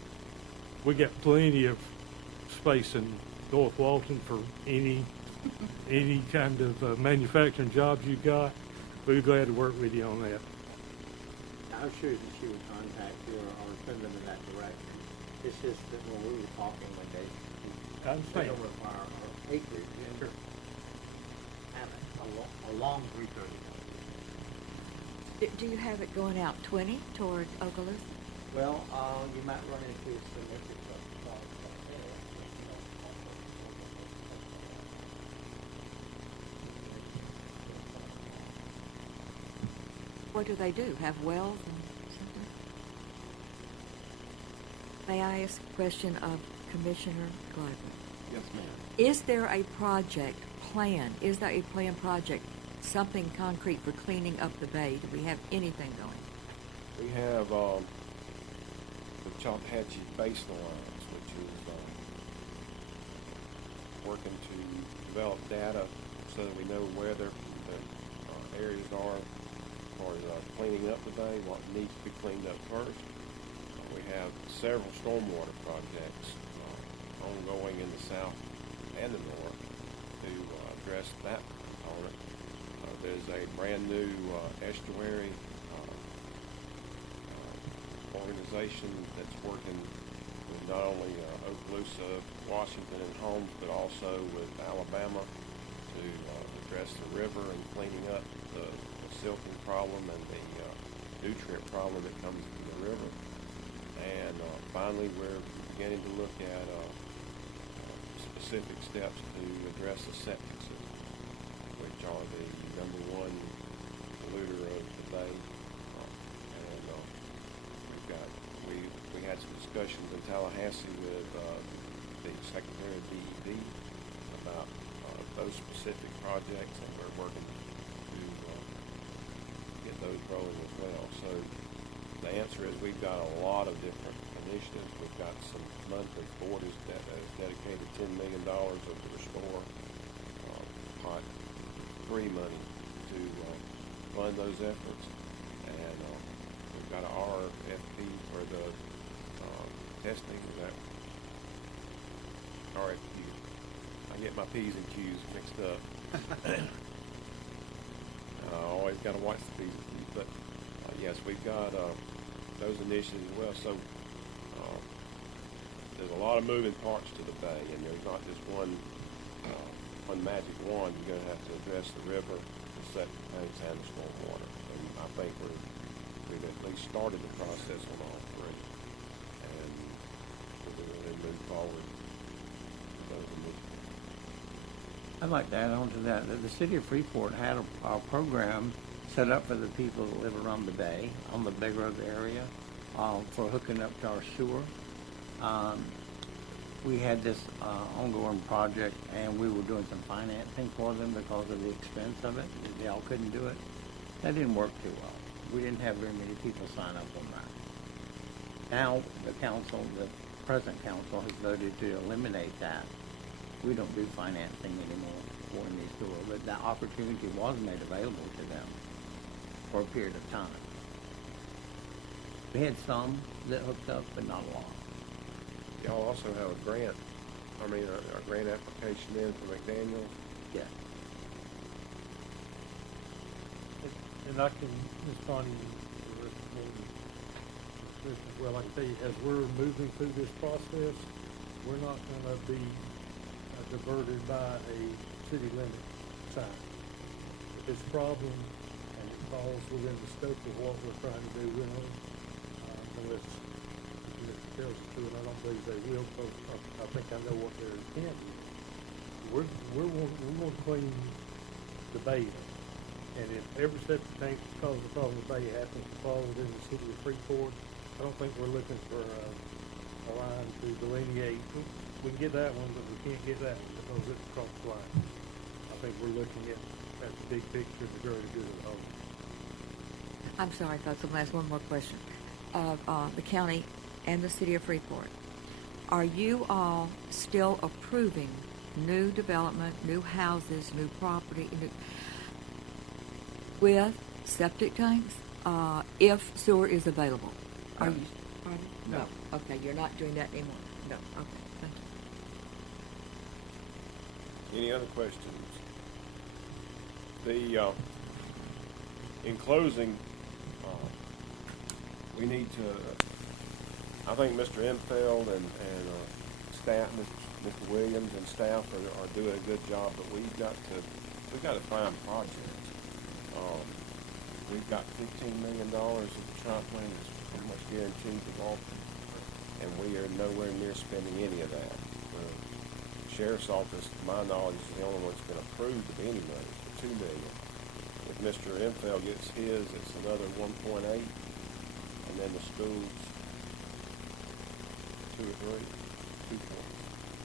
we got plenty of space in North Walton for any kind of manufacturing jobs you got. We're glad to work with you on that. I'm sure that she would contact you or send them in that direction. It's just that when we were talking one day, I understand. don't require our acreage and have a long research. Do you have it going out 20 toward Okaloosa? Well, you might run into some issues. What do they do? Have wells and something? May I ask a question of Commissioner Gladwin? Yes, ma'am. Is there a project plan? Is there a planned project, something concrete for cleaning up the bay? Do we have anything going? We have the Chalthatchee Basin Alliance, which is working to develop data so that we know where the areas are for cleaning up the bay, what needs to be cleaned up first. We have several stormwater projects ongoing in the south and the north to address that component. There's a brand new estuary organization that's working with not only Okaloosa, Washington, and Holmes, but also with Alabama to address the river and cleaning up the silting problem and the nutrient problem that comes from the river. And finally, we're beginning to look at specific steps to address the septic system, which are the number one polluter of the bay. We had some discussions in Tallahassee with the Secretary of DEP about those specific projects, and we're working to get those rolling as well. So the answer is we've got a lot of different initiatives. We've got some monthly borders that has dedicated $10 million of the Restore Pot 3 money to fund those efforts. And we've got an RFP for the testing. Is that RFQ? I get my P's and Q's mixed up. I always got to watch the P's and Q's. But yes, we've got those initiatives as well. So there's a lot of moving parts to the bay, and there's not just one magic wand. You're going to have to address the river, the septic tanks, and the stormwater. And I think we've at least started the process on all three, and we're going to move forward with those initiatives. I'd like to add on to that the city of Freeport had a program set up for the people that live around the bay on the Big Road area for hooking up to our sewer. We had this ongoing project, and we were doing some financing for them because of the expense of it. They all couldn't do it. That didn't work too well. We didn't have very many people sign up on that. Now the council, the present council, has voted to eliminate that. We don't do financing anymore for these schools, but that opportunity was made available to them for a period of time. We had some that hooked up, but not a lot. Y'all also have a grant, a grant application in for McDaniel. Yeah. And I can, Ms. Connie, well, I can tell you, as we're moving through this process, we're not going to be diverted by a city limit sign. If it's a problem and it falls within the scope of what we're trying to do, unless Mr. tells us to, and I don't believe they will, because I think I know what their intent is. We're going to clean the bay. And if every septic tank that causes a problem in the bay happens to fall within the city of Freeport, I don't think we're looking for a line to delineate. We can get that one, but we can't get that one because it's across the line. I think we're looking at the big picture, the greater good of the whole. I'm sorry, folks, I'm going to ask one more question. Of the county and the city of Freeport, are you all still approving new development, new houses, new property, with septic tanks, if sewer is available? Are you? Pardon? No. Okay, you're not doing that anymore? No. Okay, thank you. Any other questions? In closing, we need to, I think Mr. Infeld and staff, Mr. Williams and staff are doing a good job, but we've got to find projects. We've got $15 million of the tri-plan is pretty much guaranteed to Walton, and we are nowhere near spending any of that. The Sheriff's Office, to my knowledge, is the only one that's been approved of any money for $2 million. If Mr. Infeld gets his, it's another 1.8, and then the schools 2 or 3, 2 points.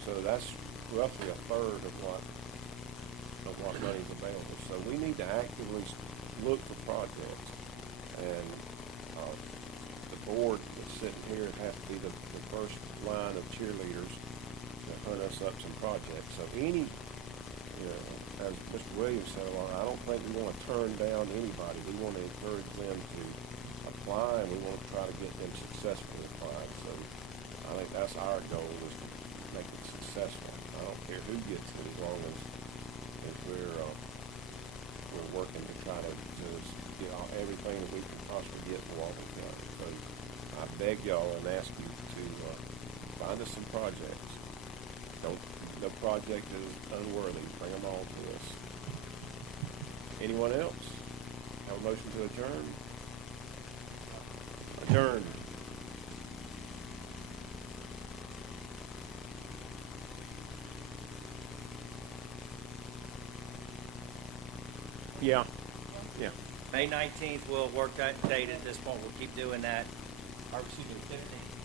So that's roughly a third of what money's available. So we need to actively look for projects, and the board that's sitting here has to be the first line of cheerleaders to hunt us up some projects. So any, as Mr. Williams said a lot, I don't think we want to turn down anybody. We want to encourage them to apply, and we want to try to get them successfully applied. So I think that's our goal, is to make it successful. I don't care who gets it, as long as we're working to try to get everything that we can possibly get for Walton County. So I beg y'all and ask you to find us some projects. No project is unworthy. Bring them all to us. Anyone else? Have a motion to adjourn? Adjourned. Yeah. May 19th, we'll work that date at this point. We'll keep doing that. Or, excuse me, 15th.